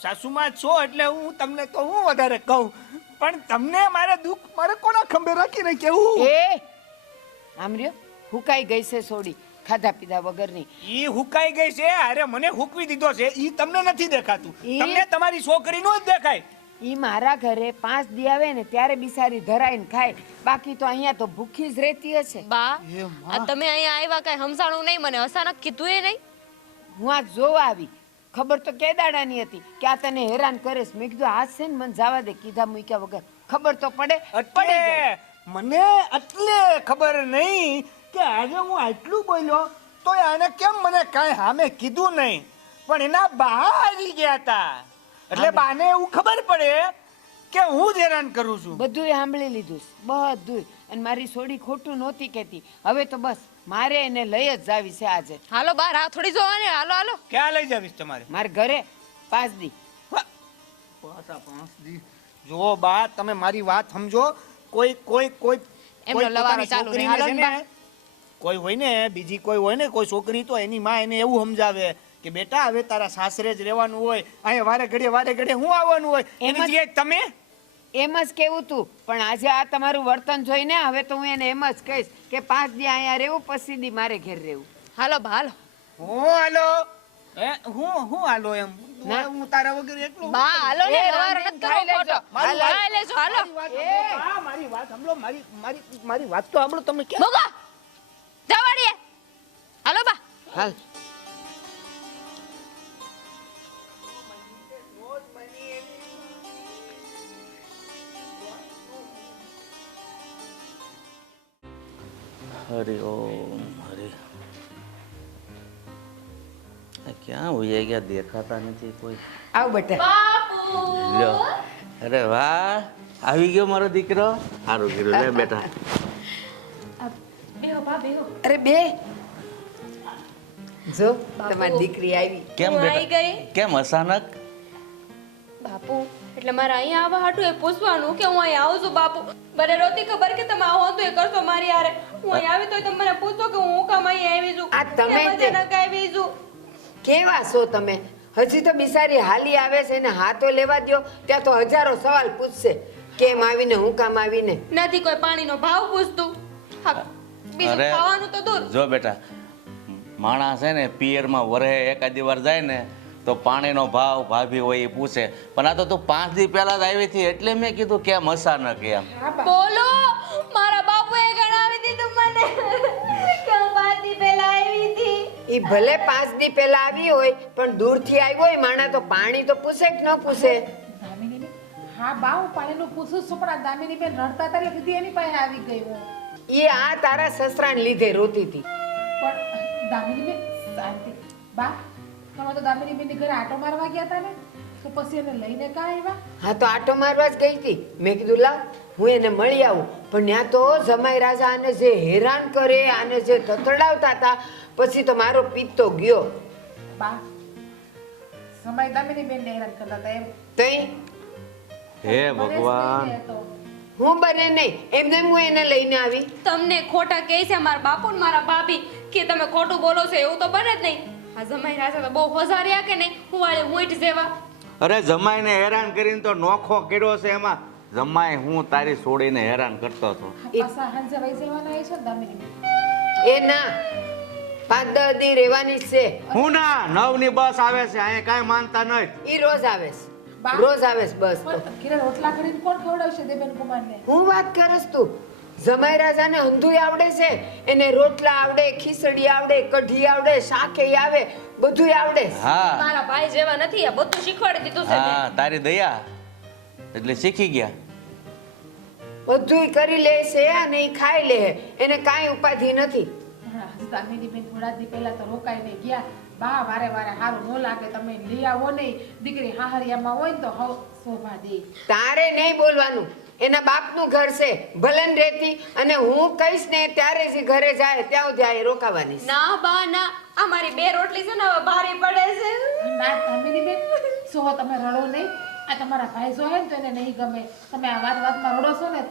સાસુમાં છો એટલે હું તમને તો હું વધારે કહું, પણ તમને મારે દુઃખ મારે કોના ખંભે રાખીને કેવું? એ આમ રહ્યો, હુકાઈ ગઈ છે છોડી, ખાધા પીધા વગરની. ઈ હુકાઈ ગઈ છે, અરે મને હુકવી દીધો છે. ઈ તમને નથી દેખાતું, ઈ? તમને તમારી છોકરીનું જ દેખાય. ઈ મારા ઘરે 5 દી આવે ને ત્યારે બિસારી ધરાઈને ખાય, બાકી તો અહીંયા તો ભૂખી જ રહેતી હશે. બા એ માં. આ તમે અહીંયા આવ્યા કઈ સમજાણું નહીં મને, અચાનક કીધું એ નહીં. હું આ જોવા આવી, ખબર તો કે દાડાની હતી કે આ તને હેરાન કરે છે. મેં કીધું આ છે ને, મને જવા દે, કીધા મૂક્યા વગર. ખબર તો પડે. પડી ગઈ. એટલે મને એટલે ખબર નહીં કે આજે હું આટલું બોલ્યો તો આને કેમ મને કાંઈ સામે કીધું નહીં, પણ એના બા આવી ગયા હતા એટલે બાને એવું ખબર પડે કે હું જ હેરાન કરું છું. બધુંય સાંભળી લીધું છે, બધુંય. અને મારી છોડી ખોટું નહોતી કહેતી. હવે તો બસ મારે એને લઈ જ જાવી છે આજે. હાલો બા, રાહ થોડી જોવાની. હાલો હાલો. ક્યાં લઈ જાવીશ તમારે? મારા ઘરે 5 દી. પાછા 5 દી. જો બા, તમે મારી વાત સમજો. કોઈ કોઈ કોઈ એમનો કોઈ લવારો પોતાની ચાલુ રહે. છોકરીને હાલો છે ને ને, બા. કોઈ હોય ને, બીજી કોઈ હોય ને, કોઈ છોકરી, તો એની માં એને એવું સમજાવે કે બેટા હવે તારા સાસરે જ રહેવાનું હોય, અહીંયા વારે ઘડીએ હું આવવાનું હોય. એમ એની જ- જગ્યાએ તમે એમ જ કેવું તું, પણ આજે આ તમારું વર્તન જોઈને હવે તો હું એને એમ જ કહીશ કે 5 દી અહીંયા રહેવું, પછી દી મારે ઘેર રહેવું. હાલો બા હાલો. હું હાલો હું હાલો એમ ના. હું તારા વગર એકલો બા હાલો ને, એ લવારો રાંધીને નથી ખાઈ કરવો લેજો. ખોટો. હાલો. ખાઈ લેજો, હાલો. મારી વાત સાંભળો, મારી વાત તો સાંભળો. તમે ક્યાં મૂકો. જવાડીએ. હાલો બા. હાલ. હરિ ઓમ હરિ. આ ક્યાં હોઈ ગયા, દેખાતા નથી કોઈ. આવ બેટા. લ્યો. અરે વાહ, આવી ગયો મારો દીકરો. સારું કર્યું, લે બેટા. બેહો બા, બેહો. અરે બે જો તમારી દીકરી આવી. કેમ હું આવી બેટા? ગઈ. કેમ અચાનક? બાપુ એટલે મારે અહીંયા આવવા હાટું એ પૂછવાનું કે હું અહીંયા આવું છું બાપુ. મને નહોતી ખબર કે તમે આવો તો એ કરશો મારી હારે. હું અહીંયા આવી તોય તમે મને પૂછો કે હું કામ અહીંયા આવી છું. આ તમે કેમ તે- અચાનક આવી છું? કેવા છો તમે? હજી તો બિચારી હાલી આવે છે ને હાથો લેવા દ્યો ત્યાં તો હજારો સવાલ પૂછશે. કેમ આવીને હું કામ આવીને? નથી કોઈ પાણીનો ભાવ પૂછતું. હા, બીજું અરે. ખાવાનું તો દૂર. જો બેટા, માણસ છે ને પિયરમાં વરહે એકાદી વાર જાય ને તો પાણીનો ભાવ ભાભી હોય એ પૂછે. પણ આ તો તું 5 દી પહેલા જ આવી હતી એટલે મેં કીધું કેમ અચાનક એમ. હા બા બોલો, મારા બાપુએ ગણાવી દીધું મને કે હું 5 દી પહેલા આવી હતી. ઈ ભલે 5 દી પહેલા આવી હોય પણ દૂરથી આવ્યો હોય માણા તો પાણી તો પૂછે કે ન પૂછે? દામિનીબેન, હા બા હું પાણીનું પૂછું છું, પણ આ દામિનીબેન રડતા હતા એટલે કીધી એની પાસે આવી ગઈ હું. ઈ આ તારા સસરાને લીધે રોતી હતી. પણ દામિનીબેન શાંતિ. બા તમે તો દામિનીબેનની ઘરે આટો મારવા ગયા હતા ને, તો પછી એને લઈને કાં આવ્યા? હા તો આટો મારવા જ ગઈ હતી. મેં કીધું લાવ હું એને મળી આવું. પણ ત્યાં તો જમાઈ રાજા આને જે હેરાન કરે, આને જે તતડાવતા હતા, પછી તો મારો પિત્તો ગયો. બા સમય દામિનીબેનને હેરાન કરતા હતા એમ? તઈ હે મને જ ભગવાન. નહીં કહેતો. હું બને નહીં એમને હું એને લઈને આવી. તમને ખોટા કહે છે મારા બાપુ ને મારા ભાભી કે તમે ખોટું બોલો છો, એવું તો બને જ નહીં. આ જમાઈ રાજા તો બહુ હોજાર્યા કે નહીં, હું વાળે ઊંટ જેવા. અરે જમાઈને હેરાન કરીને તો નોખો કર્યો છે એમાં. જમાઈ હું તારી છોડીને હેરાન કરતો હતો. પાછા હાંજે વહી જવાના એ છો ને દામિનીબેન? એ ના 5-10 દી રહેવાની જ છે. હું ના 9 ની બસ આવે છે અહીંયા કાંઈ માનતા નહીં. ઈ રોજ આવે છે. બા? રોજ આવે છે બસ તો. પણ ઘરે રોટલા કરીને કોણ ખવડાવશે દેવેન કુમારને? હું વાત કરસ તું? જમાઈ રાજાને હંધુય આવડે છે. એને રોટલા આવડે, ખીચડી આવડે, કઢી આવડે, શાકે આવે, બધુંય આવડે છે. હા મારા ભાઈ જેવા નથી, આ બધું શીખવાડી દીધું છે મેં. હા તારી દયા એટલે શીખી ગયા. બધુંય કરી લે છે અને ઈ ખાઈ લે છે. એને કાંઈ ઉપાધિ નથી. હજી દામિનીબેન થોડા દી પહેલા તો રોકાઈને ગયા. બા વારે વારે સારું ન લાગે, તમે લઈ આવો નહીં. દીકરી હાહરિયામાં હોય ને તો હવ શોભા દે. તારે નહીં બોલવાનું. એના બાપનું ઘર છે, ભલે ને રહેતી. અને હું કહીશ ને ત્યારે જ ઈ ઘરે જાય ત્યાં સુધી આ રોકાવાની છે. ના બા ના, આ મારી 2 રોટલી છે ને હવે ભારી પડે છે. ના દામિનીબેન, સો તમે રડો નહીં. આ તમારા ભાઈ જો હે ને તો એને નહીં ગમે. તમે આ વાતમાં રડો છો ને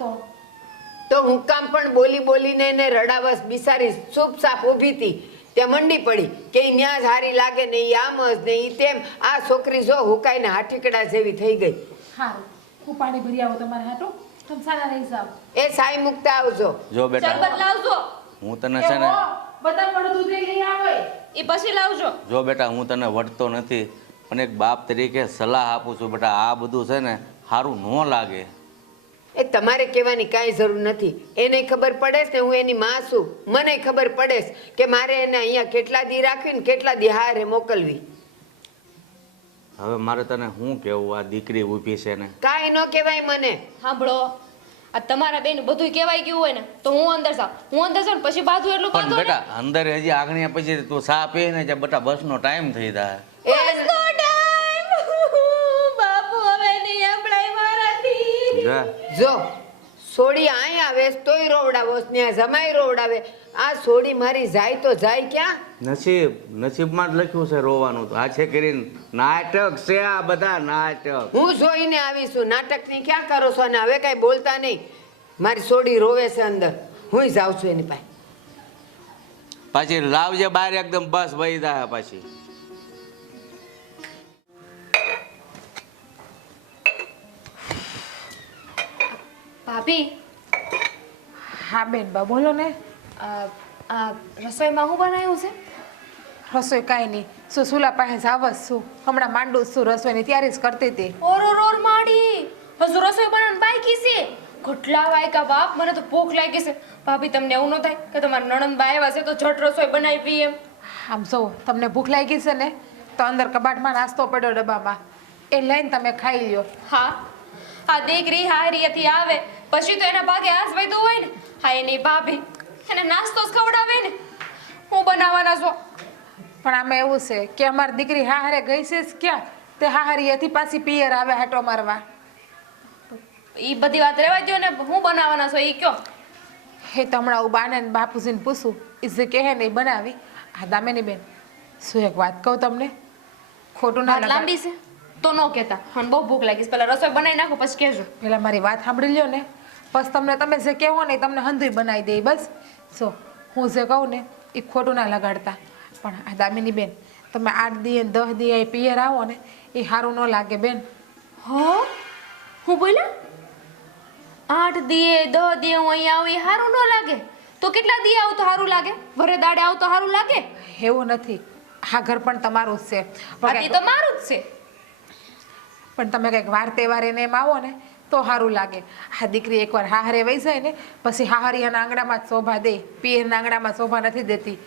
તો હું કામ પણ બોલી બોલીને એને રડાવસ. બિસારી ચૂપચાપ ઊભી હતી ત્યાં મંડી પડી કે ઈ ન્યા જ હારી લાગે ને ઈ આમ જ ને ઈ તેમ. આ છોકરી જો હુકાઈને હાટીકડા જેવી થઈ ગઈ. સારું, હું પાણી ભરી આવું તમારા હાટું. તમે સારા નહીં જાવ. એ સાઈ મુકતા આવજો. જો બેટા શરબત લાવજો, હું તને છે ને બધા પણ દૂધ લઈ આવે. એ પછી લાવજો. જો બેટા હું તને વટતો નથી પણ એક બાપ તરીકે સલાહ આપું છું બેટા. આ બધું છે ને સારું ન લાગે. એ તમારે કહેવાની કાંઈ જરૂર નથી. એને ખબર પડે છે ને હું એની માં છું. મને ખબર પડે છે કે મારે એને અહીંયા કેટલા દી રાખવી ને કેટલા દી હારે મોકલવી. હવે મારે તને શું કેવું? આ દીકરી ઊભી છે ને કાંઈ ન કહેવાય મને. સાંભળો, આ તમારા બેન બધું કહેવાય ગયું હોય ને તો હું અંદર જાઉં. હું અંદર જાઉં ને પછી બાજુ એટલું પણ બાંધો ને. બેટા અંદર હજી આગળ પછી તું ચા પી ને જ્યાં બેટા બસનો ટાઈમ થઈ જાય. બસનો time! બાપુ હવે નહીં સંભળાય મારાથી. જા. જો સોડી આય આવે છે તોય રોવડાવો છે, ત્યાં જમાઈ રોવડાવે. આ સોડી મારી જાય તો જાય ક્યાં? નસીબમાં જ લખ્યું છે રોવાનું. તો આ છે કરીને નાટક છે આ બધા નાટક. હું જોઈને આવીશું. નાટકની ક્યાં કરો છો? અને હવે કાંઈ બોલતા નહીં. મારી સોડી રોવે છે અંદર. હું જાઉં છું એની પાસે. પાછી લાવજે બહાર એકદમ બસ વહી જાય પાછી. ભાભી, હા બેન બા બોલો ને. આ રસોઈમાં શું બનાવ્યું છે? રસોઈ કાંઈ નહીં. શું સુલા પાસે જાવસ છું? હમણાં માંડું છું રસોઈની તૈયારી જ કરતી હતી. ઓર માડી, હજુ રસોઈ બનાવવાનું બાકી છે. કેટલા વાયકા બાપ, મને તો ભૂખ લાગી છે. ભાભી તમને એવું ન થાય કે તમારા નણંદ બા આવ્યા છે તો ઝટ રસોઈ બનાવી એમ? આમ જો તમને ભૂખ લાગી છે ને તો અંદર કબાટમાં નાસ્તો પડ્યો ડબ્બામાં, એ લઈને તમે ખાઈ લ્યો. હા, આ દીકરી હારીએથી આવે પછી તો એના ભાગે આસ વૈદું હોય ને. હા, એની ભાભી એને નાસ્તો જ ખવડાવે ને. હું બનાવવાના છો? પણ આમાં એવું છે કે અમારી દીકરી હારે ગઈ છે જ ક્યાં? તે હારીએથી પાછી પિયર આવે હાટો મારવા. ઈ બધી વાત રહેવા દો ને, હું બનાવવાના છો ઈ કયો? હે તો હમણાં હું બાને ને બાપુજીને પૂછું, એ જે કહે ને એ બનાવી. હા દામિની બેન, શું એક વાત કહું તમને? ખોટું ના વાત લાંબી છે? તો ન કહેતા મને બહુ ભૂખ લાગી છે. પહેલા રસોઈ બનાવી નાખો પછી કહેજો. પેલા મારી વાત સાંભળી લ્યો ને, બસ તમે જે કહેવો ને એ તમને હંધુય બનાવી દે બસ. જો હું જે કહું ને એ ખોટું ના લગાડતા. પણ આ દામિની બેન, તમે 8 દી 10 દી આ પિયર આવો ને એ સારું ન લાગે બેન. હો હું બોલ્યા 8 દીએ 10 દીએ હું અહીંયા આવું એ સારું ન લાગે તો કેટલા દી આવું તો સારું લાગે? વરે દાડે આવું તો સારું લાગે? એવું નથી, આ ઘર પણ તમારું જ છે. આ તો મારું જ છે. પણ તમે કંઈક વાર તહેવાર એને એમ આવો ને તો સારું લાગે. આ દીકરી એકવાર હાહરે વહી જાય ને પછી હાહરિયાના આંગણામાં જ શોભા દે, પિયરના આંગણામાં શોભા નથી દેતી.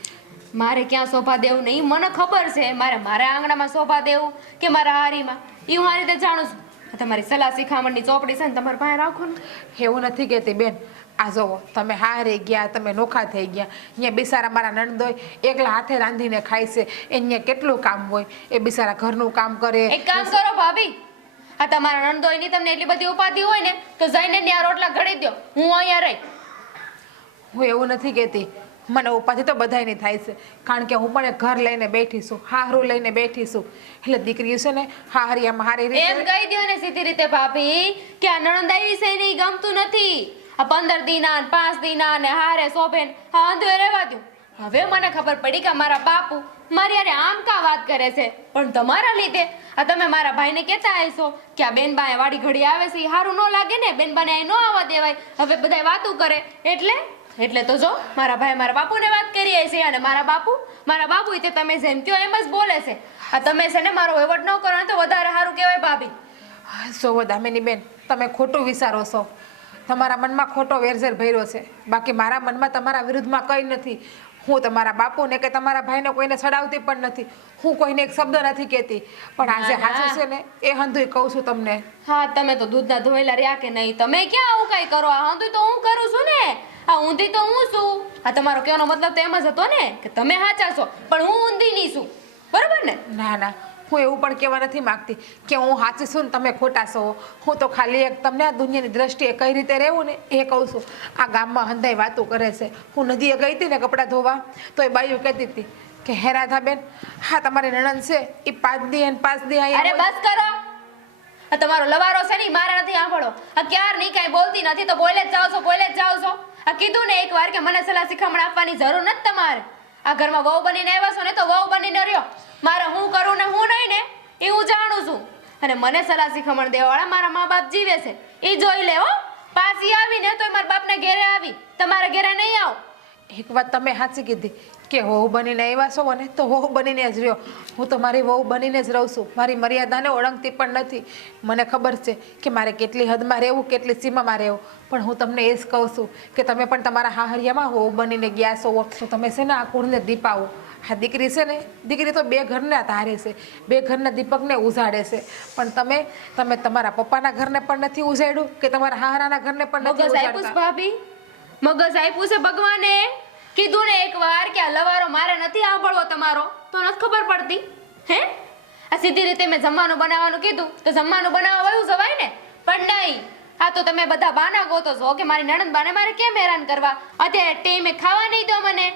મારે ક્યાં શોભા દેવું નહીં મને ખબર છે. મારે મારા આંગણામાં શોભા દેવું કે મારા હારીમાં એ હું આ રીતે જાણું છું. આ તમારી સલાહ શિખામણની ચોપડી છે ને તમારે પાસે રાખો ને. એવું નથી કહેતી બેન. આ જોવો તમે હારે ગયા, તમે નોખા થઈ ગયા. અહીંયા બિચારા મારા નણંદોય એકલા હાથે રાંધીને ખાય છે. અહીંયા કેટલું કામ હોય, એ બિચારા ઘરનું કામ કરે. એક કામ કરો ભાભી, આ તમારા નણંદોયની તમને એટલી બધી ઉપાધિ હોય ને તો જઈને ત્યાં રોટલા ઘડી દો, હું અહીંયા રહી. હું એવું નથી કહેતી, મને ઉપાધિ તો બધાયની થાય છે. કારણ કે હું પણ એક ઘર લઈને બેઠી છું, હાહરું લઈને બેઠી છું. એટલે દીકરી છે ને હાહરિયામાં હારી એમ રીતે કહી દો ને સીધી રીતે ભાભી કે આ નણંદ આવી છે ને ઈ ગમતું નથી. આ 15 દીના ને 5 દીના ને હારે શોભેન હા અંધુએ રહેવા દઉં. હવે મને ખબર પડી કે મારા બાપુ મારી યારે આમ કા વાત કરે છે. પણ તમારા લીધે આ તમે મારા ભાઈને કહેતા હશો કે આ બેનબાએ વાડી ઘડી આવે છે એ સારું ન લાગે ને, બેનબાને અહીં ન આવવા દેવાય. હવે બધાય વાતું કરે એટલે તો જો મારા ભાઈ મારા બાપુને વાત કરી છે અને મારા બાપુ તે તમે જેમ કહો એમ જ બોલે છે. આ તમે છે ને મારો વહીવટ ન કરો ને તો વધારે સારું કહેવાય ભાભી. સોવો દામિની બેન, તમે ખોટું વિચારો છો. તમારા મનમાં ખોટો વેરઝેર ભર્યો છે. બાકી મારા મનમાં તમારા વિરુદ્ધમાં કંઈ નથી. હું તમારા બાપુને કે તમારા ભાઈને કોઈને ચડાવતી પણ નથી. હું કોઈને એક શબ્દ નથી કહેતી. પણ આજે સાચું છે ને એ હંધુય કહું છું તમને. હા તમે તો દૂધના ધોયેલા રહ્યા કે નહીં? તમે ક્યાં આવું કઈ કરો? આ ઊંધી તો હું કરું છું ને, આ ઊંધી તો હું છું. આ તમારો કહેવાનો મતલબ તો એમ જ હતો ને કે તમે સાચા છો પણ હું ઊંધી નહીં છું, બરાબર ને? ના, હું એવું પણ કહેવા નથી માંગતી કે હું સાચી છું ને તમે ખોટા છો. હું તો ખાલી એક તમને આ દુનિયાની દ્રષ્ટિએ કઈ રીતે રહેવું ને એ કહું છું. આ ગામમાં હંધાઈ વાતો કરે છે. હું નદીએ ગઈ હતી ને કપડાં ધોવા તો એ બાઈઓ કહેતી હતી કે હે રાધાબેન, હા તમારી નણંદ છે એ 5 દી અને 5 દી અરે બસ કરો. આ તમારો લવારો છે ને મારા નથી સાંભળો. આ ક્યાર નહીં કાંઈ બોલતી નથી તો બોલે જ જાઓ છો. આ કીધું ને એકવાર કે મને સલાહ શિખામણ આપવાની જરૂર નથી તમારે. આ ઘરમાં વહુ બનીને આવ્યા છો ને તો વહુ બનીને રહ્યો. મારે હું કરું ને હું નહીં ને એ હું જાણું છું. અને મને સલાહ શિખામણ દેવાવાળા મારા મા બાપ જીવે છે એ જોઈ લે હો. પાછી આવીને તો મારા બાપને ઘેરે આવી, તમારા ઘેરે નહીં આવ. એક વાત તમે સાચી કીધી કે વહુ બનીને આવ્યા છો ને તો વહુ બનીને જ રહ્યો. હું તો મારી વહુ બનીને જ રહું છું. મારી મર્યાદાને ઓળંગતી પણ નથી. મને ખબર છે કે મારે કેટલી હદમાં રહેવું, કેટલી સીમામાં રહેવું. પણ હું તમને એ જ કહું છું કે તમે પણ તમારા હાહરિયામાં વહુ બનીને ગયા છો તો તમે છે ને આ કુળને દીપાવો. આ દીકરી છે ને, દીકરી તો 2 ઘરના તારે છે, 2 ઘરના દીપકને ઉજાડે છે. પણ તમે તમારા પપ્પાના ઘરને પણ નથી ઉજાડ્યું કે તમારા હાહરાના ઘરને પણ નથી મગજ આપ્યું છે ભાભી, મગજ આપ્યું છે ભગવાને. કીધું ને એકવાર કે આ લવારો મારે નથી સાંભળવો તમારો તો નથી ખબર પડતી હે? આ સીધી રીતે મેં જમવાનું બનાવવાનું કીધું તો જમવાનું બનાવવા વયું જવાય ને, પણ નહીં. આ તો તમે બધા બાના ગોતો છો કે મારી નણંદ બાને મારે કેમ હેરાન કરવા? અત્યારે ટાઈમે ખાવા નહીં દો મને.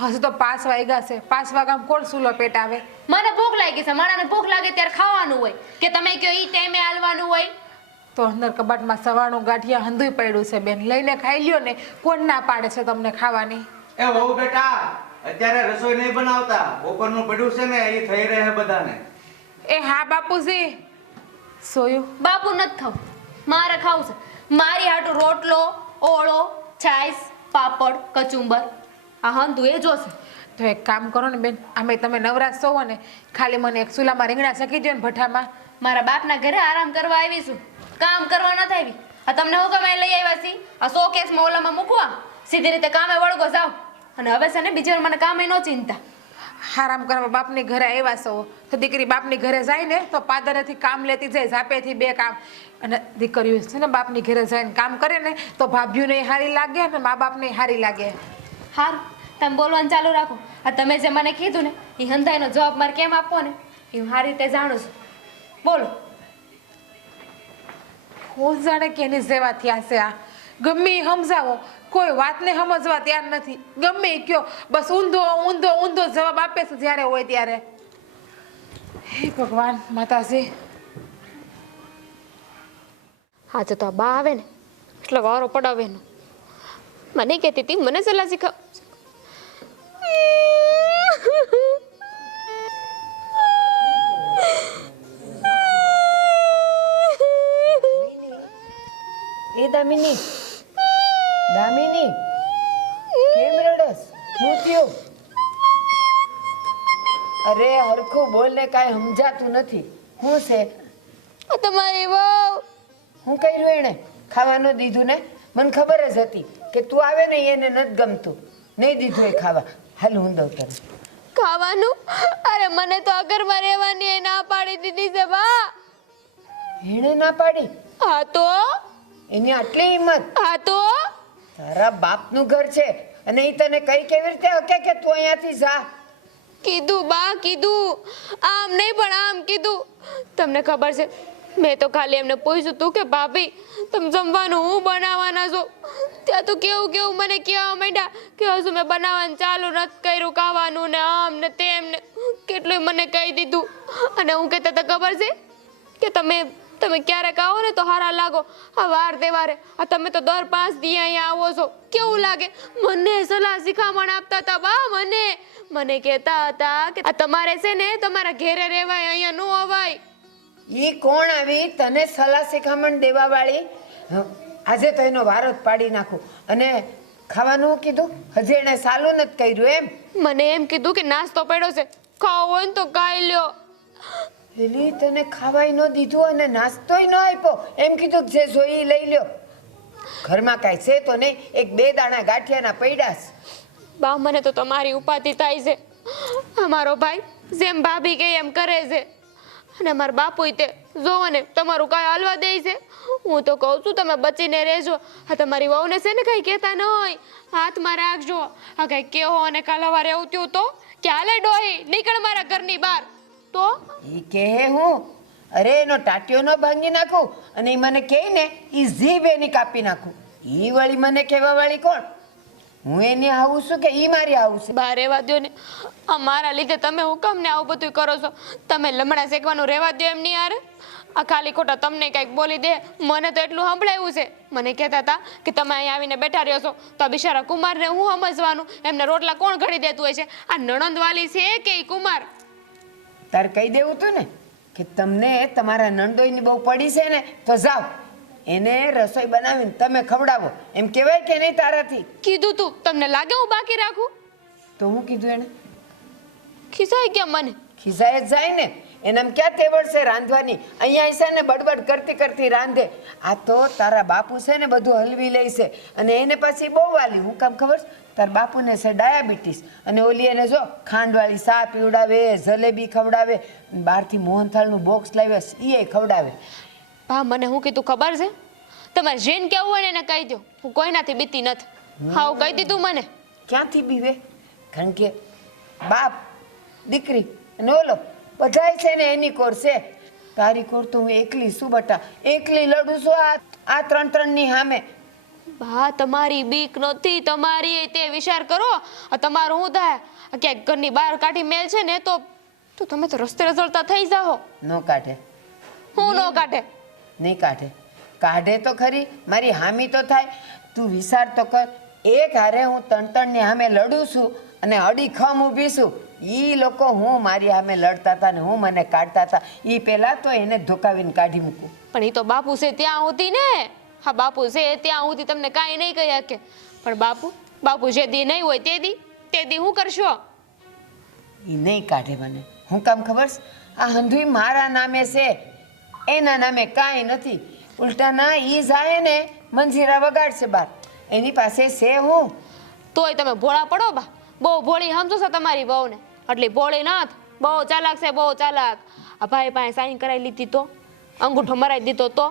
હજુ તો 5 વાગ્યા છે. 5 વાગ્યામાં કોણ સૂલો પેટ આવે? મને ભૂખ લાગી છે. માણાને ભૂખ લાગે ત્યારે ખાવાનું હોય કે તમે કહો ઈ ટાઈમે હાલવાનું હોય? તો અંદર કબાટમાં સવારનું ગાંઠિયા હંધુય પડ્યું છે બેન, લઈને ખાઈ લ્યો ને. કોણ ના પાડે છે તમને ખાવાની? એ વહુ બેટા, અત્યારે રસોઈ નહીં બનાવતા. બપોરનું પડ્યું છે ને એ થઈ રહે બધાને. એ હા બાપુજી. સોયું બાપુ નથી ખાવું, મારે ખાવું છે. મારી હાટુ રોટલો, ઓળો, છાશ, પાપડ, કચુંબર આ હંધુ એ જોશે. તો એક કામ કરો ને બેન, આમે તમે નવરાશ છો ને, ખાલી મને એક ચૂલામાં રીંગણા શેકી દો ને ભઠ્ઠામાં. મારા બાપના ઘરે આરામ કરવા આવી છું, કામ કરવા નથી આવી. આ તમને હું ગમે લઈ આવ્યા છી આ શોકેસમાં ઓલામાં મૂકવા? સીધી રીતે કામે વળગો જાવ. અને હવે છે ને બીજી વાર મને કામે ન ચિંતા. આરામ કરવા બાપની ઘરે આવ્યા છો તો દીકરી બાપની ઘરે જાય ને તો પાદરેથી કામ લેતી જાય, ઝાપેથી 2 કામ. અને દીકરીઓ છે ને બાપની ઘરે જઈને કામ કરે ને તો ભાભીઓને સારી લાગે અને મા બાપને સારી લાગે. હારું તમે બોલવાનું ચાલુ રાખો. આ તમે જે મને કીધું ને એ હંધાઈનો જવાબ મારે કેમ આપવો ને એ હું સારી રીતે જાણું છું. બોલો. હું જાણે કે એની સેવા થયા છે. આ ગમે એ સમજાવો, કોઈ વાતને સમજવા તૈયાર નથી. ગમે એ કયો બસ ઊંધો ઊંધો ઊંધો જવાબ આપે છે જ્યારે હોય ત્યારે. હે ભગવાન માતાજી. આજે તો આ બા આવે ને એટલે વારો પડાવે ને. મને કહેતી હતી મને સલાહ શીખવ. એ દામિની દામિની કેમ રડસ? શું થયું? અરે હરખું બોલ ને, કાંઈ સમજાતું નથી. શું છે? આ તમારી વહુ હું કર્યું એણે? ખાવાનું દીધું ને? મને ખબર જ હતી કે તું આવે ને એને નથી ગમતું. નહીં દીધું એ ખાવા. હાલ હું દઉં તને ખાવાનું. અરે મને તો આ ઘરમાં રહેવાની એ ના પાડી દીધી છે બા. એણે ના પાડી? હા તો એની આટલી હિંમત? હા તો તારા બાપનું ઘર છે અને એ તને કઈ કેવી રીતે હકે કે તું અહીંયાથી જા? કીધું બા કીધું. આમ નહીં પણ આમ કીધું. તમને ખબર છે મેં તો ખાલી એમને પૂછ્યું તું કે ભાભી તમે જમવાનું હું બનાવવાના છો? ત્યાં તો કેવું કેવું મને કહેવા માંડ્યા કે હજુ મેં બનાવવાનું ચાલુ નથી કર્યું ખાવાનું ને આમ ને તેમ ને કેટલું મને કહી દીધું. અને હું કહેતા હતા ખબર છે કે તમે ક્યારેક આવો ને તો હારા લાગો. આ વાર તહેવારે આ તમે તો દર 5 દી અહીંયા આવો છો. કેવું લાગે? મને સલાહ શિખામણ આપતા હતા બા. મને કહેતા હતા કે આ તમારે છે ને તમારા ઘેરે રહેવાય, અહીંયા નો અવાય. ઈ કોણ આવી તને સલાહ શિખામણ દેવા વાળી? આજે તો એનો વારો જ પાડી નાખું. અને ખાવાનું કીધું? હજી એને સાલું નથી કર્યું એમ? મને એમ કીધું કે નાસ્તો પડ્યો છે, ખાવો હોય ને તો ખાઈ લ્યો. એલી તને ખાવાય ન દીધું અને નાસ્તોય ન આપ્યો. એમ કીધું કે જે જોઈ લઈ લ્યો. ઘરમાં કાંઈ છે તો નહીં, 1-2 દાણા ગાંઠિયાના પડ્યા છે. બા મને તો તમારી ઉપાધિ થાય છે. અમારો ભાઈ જેમ ભાભી કે એમ કરે છે અને મારા બાપુય તે જોવો ને તમારું કાંઈ હલવા દે છે. હું તો કહું છું તમે બચીને રહેજો. આ તમારી વહુને છે ને કંઈ કહેતા ન હોય હાથમાં રાખજો. આ કંઈ કેવો અને કાલ સવારે એવું થયું તો કે હાલે ડોહી નીકળ મારા ઘરની બહાર તો ઈ કહે હું? અરે એનો ટાટિયો ન ભાંગી નાખું અને ઈ મને કહે ને ઈ જીભ એની કાપી નાખું. ઈ વળી મને કહેવા વાળી કોણ? હું એની આવું છું કે ઈ મારી આવું છે? બહાર રહેવા દો ને. આ મારા લીધે તમે હું કામ ને આવું બધું કરો છો? તમે લમણા શેકવાનું રહેવા દો એમ નહીં યાર. આ ખાલી ખોટા તમને કંઈક બોલી દે. મને તો એટલું સંભળાયું છે. મને કહેતા હતા કે તમે અહીંયા આવીને બેઠા રહ્યો છો તો આ બિચારા કુમારને હું સમજવાનું? એમને રોટલા કોણ ઘડી દેતું હોય છે? આ નણંદવાલી છે કે ઈ કુમાર? તારે કહી દેવું હતું ને કે તમને તમારા નણદોઈની બહુ પડી છે ને તો જાઓ એને રસોઈ બનાવીને તમે ખવડાવો. એમ કહેવાય કે નહીં તારાથી? કીધું તું. તમને લાગે હું બાકી રાખું? તો હું કીધું એને? ખિસાઈ કેમ મને? ખિસાય જ જાય ને. એનામ ક્યાં તેવડ છે રાંધવાની? અહીંયા છે ને બડબડ કરતી કરતી રાંધે. આ તો તારા બાપુ છે ને બધું હલવી લે છે અને એને પાછી બહુ વાલી. હું કામ ખબર છે? તારા બાપુને છે ડાયાબિટીસ અને ઓલી એને જો ખાંડવાળી સા પીવડાવે, જલેબી ખવડાવે, બહારથી મોહનથાળનું બોક્સ લાવે એ ખવડાવે. ભા મને હું કીધું ખબર છે? તમારે જેન કેવું હોય ને એને કહી દો. હું કોઈનાથી બીતી નથી. હા કહી દીધું મને. ક્યાંથી બીવે? કારણ કે બાપ દીકરી અને ઓલો બધાય છે ને એની કોર છે. તારી કોર તો હું એકલી શું બટા? એકલી લડું છું આ 3 ની સામે. બા તમારી બીક નથી, તમારી તે વિચાર કરો. આ તમારું હું થાય ક્યાંક ઘરની બહાર કાઢી મેલ છે ને તો તમે તો રસ્તે રઝળતા થઈ જાઓ. નો કાઢે? હું નો કાઢે? નહીં કાઢે. કાઢે તો ખરી, મારી હામી તો થાય. તું વિચાર તો કર. એક હારે હું 3 ની સામે લડું છું અને અડીખમ ઊભી છું. ઈ લોકો હું મારી સામે લડતા હતા ને હું મને કાઢતા હતા. ઈ પહેલા તો એને ધોકાવીને કાઢી મૂકું. પણ એ તો બાપુ છે ત્યાં હોતી ને. હા બાપુ છે ત્યાં હોતી તમને કાંઈ નહીં કહી શકે. પણ બાપુ જે દી નહીં હોય તે દી હું કરશો? ઈ નહીં કાઢે મને. હું કામ ખબર છે? આ હંધુય મારા નામે છે, એના નામે કાંઈ નથી. ઉલટાના ઈ જાય ને મંજીરા વગાડશે બાર. એની પાસે છે હું. તોય તમે ભોળા પડો બા. બહુ ભોળી સમજો છો તમારી વહુને. આટલી ભોળી નથી. બહુ ચાલાક છે, બહુ ચાલાક. આ ભાઈ પાસે સાઈન કરાવી લીધી તો અંગૂઠો મરાવી દીધો તો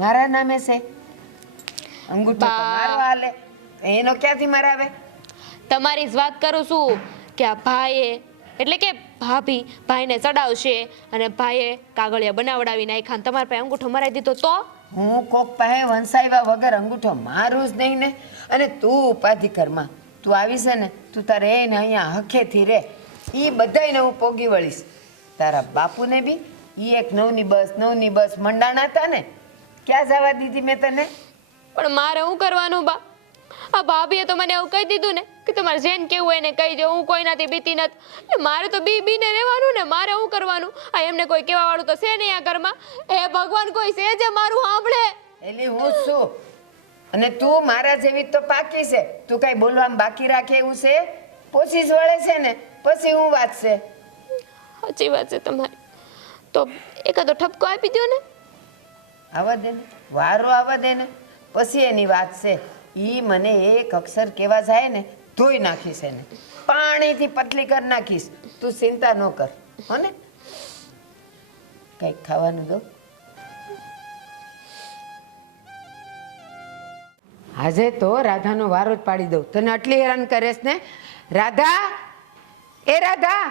મારા નામે છે અંગૂઠો તો બા. મારો હાલે. એનો ક્યાંથી મરાવે? તમારી જ વાત કરું છું કે આ ભાઈએ એટલે કે ભાભી ભાઈને ચડાવશે અને ભાઈએ કાગળિયા બનાવડાવી નાખ્યા અને તમારા પાસે અંગૂઠો મરાવી દીધો તો હું કોક પાસે વંસાવ્યા વગર અંગૂઠો મારું જ નહીં ને. અને તું ઉપાધિ ઘરમાં તું આવી છે ને તું તારે એને અહીંયા હખેથી રે. એ બધાયને હું પોગી વળીશ. તારા બાપુને બી ઈ એક નવની બસ મંડાણા હતા ને, ક્યાં જવા દીધી મેં તને? પણ મારે શું કરવાનું બા? આ ભાભીએ તો મને એવું કહી દીધું ને કે તમારે જેને કેવું એને કહી દે, હું કોઈનાથી બીતી નથી. એટલે મારે તો બીને રહેવાનું ને, મારે શું કરવાનું? આ એમને કોઈ કહેવા વાળું તો છે નહીં આ ઘરમાં. હે ભગવાન, કોઈ છે જે મારું સાંભળે? એલી હું જ છું, અને તું મારા જેવી તો પાકી છે. તું કઈ બોલવામાં બાકી રાખે એવું છે? પોચીસ વળે છે ને પછી હું વાત છે. સાચી વાત છે તમારી. તો એકાદો ઠપકો આપી દો ને. આવવા દે ને, વારો આવવા દે ને, પછી એની વાત છે. ઈ મને એક અક્ષર કેવા જાય ને ધોઈ નાખીશ એને, પાણીથી પતલી કરી નાખીશ. તું ચિંતા ન કર હો ને. કંઈક ખાવાનું દો. આજે તો રાધાનો વારો જ પાડી દઉં. તને આટલી હેરાન કરેશ ને રાધા? એ રાધા,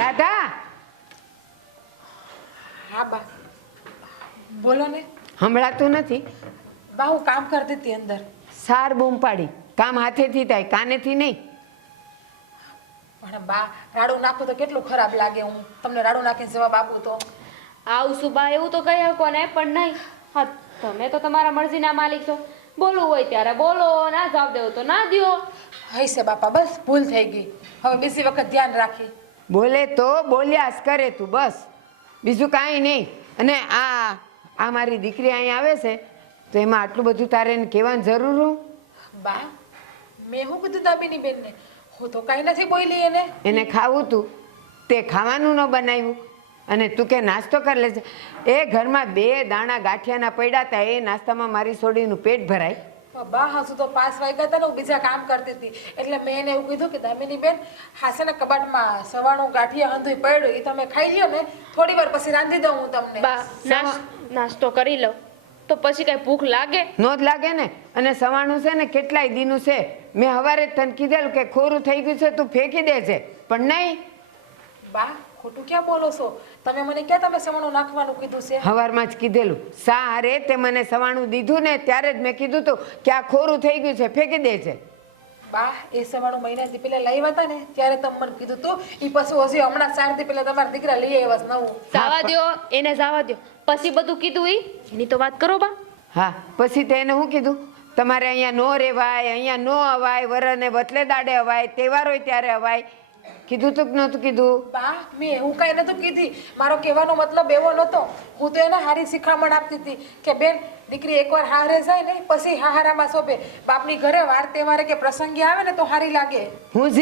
રાધા! હા બા, બોલો ને. સંભળાતું નથી? બા, હું કામ કરતી હતી અંદર. સાર બૂમ પાડી. કામ હાથેથી થાય, કાનેથી નહીં. પણ બા, રાડું નાખું તો કેટલું ખરાબ લાગે. હું તમને રાડું નાખીને જવાબ આપું તો આવશું બા, એવું તો કહી શકો ને, પણ નહીં. હા, તમે તો તમારા મરજીના માલિક છો. બોલવું હોય ત્યારે બોલો, ના જવાબ દેવો તો ના દ્યો. હઈ છે બાપા, બસ ભૂલ થઈ ગઈ. હવે બીજી વખત ધ્યાન રાખી. બોલે તો બોલ્યા જ કરે તું, બસ બીજું કાંઈ નહીં. અને આ મારી દીકરી અહીં આવે છે તો એમાં આટલું બધું તારે એને કહેવાની જરૂર હું? બા, મેં શું કીધું દામિની બેનને? હું તો કાંઈ નથી બોલી એને. એને ખાવું તું, તે ખાવાનું ન બનાવ્યું અને તું કે નાસ્તો કરી લેજે. એ ઘરમાં 2 દાણા ગાંઠિયાના પડ્યા હતા, એ નાસ્તામાં મારી છોડીનું પેટ ભરાય? બા, હજુ તો 5 વાગ્યા હતા ને, હું બીજા કામ કરતી હતી. એટલે મેં એને એવું કીધું કે દામિની બેન, હાસે ને કબાટમાં સવાણું ગાંઠિયા હંધુય પડ્યું, એ તમે ખાઈ લ્યો ને, થોડી વાર પછી રાંધી દઉં હું તમને. બા, નાસ્તો કરી લઉં તો પછી કઈ ભૂખ લાગે? નો જ લાગે ને. અને સવાણું છે ને કેટલાય દીનું છે. મેં હવારે જ તને કીધેલું કે ખોરું થઈ ગયું છે, તું ફેંકી દેજે, પણ નહીં. બા, ખોટું ક્યાં બોલો છો તમે? મને ક્યાં તમે સવાણું નાખવાનું કીધું છે? હવારમાં જ કીધેલું. સારે તે મને સવાણું દીધું ને ત્યારે જ મેં કીધું તું કે આ ખોરું થઈ ગયું છે, ફેંકી દેજે. બા, એ સવાણું મહિનાથી પેલા લાવ્યા હતા ને ત્યારે તમે મને કીધું તું. એ પછી હજી હમણાં 4 દી પેલા તમારા દીકરા લઈ આવ્યા છે નવું. જવા દ્યો એને, જવા દ્યો. પછી બધું કીધું એની તો વાત કરો બા. હા, પછી તે એને શું કીધું? તમારે અહીંયા નો રહેવાય, અહીંયા નો અવાય, વરને વતલે દાડે અવાય, તહેવાર હોય ત્યારે અવાય. કીધું તું કે નહોતું કીધું? બા, મેં એવું કઈ નતું કીધી. મારો કહેવાનો મતલબ એવો નતો. હું તો એને હારી શિખામણ આપતી હતી કે બેન, દીકરી એકવાર હારે જાય ને પછી હારામાં સોંપે. બાપની ઘરે વાર તહેવારે કે પ્રસંગે આવે ને તો હારી લાગે. હું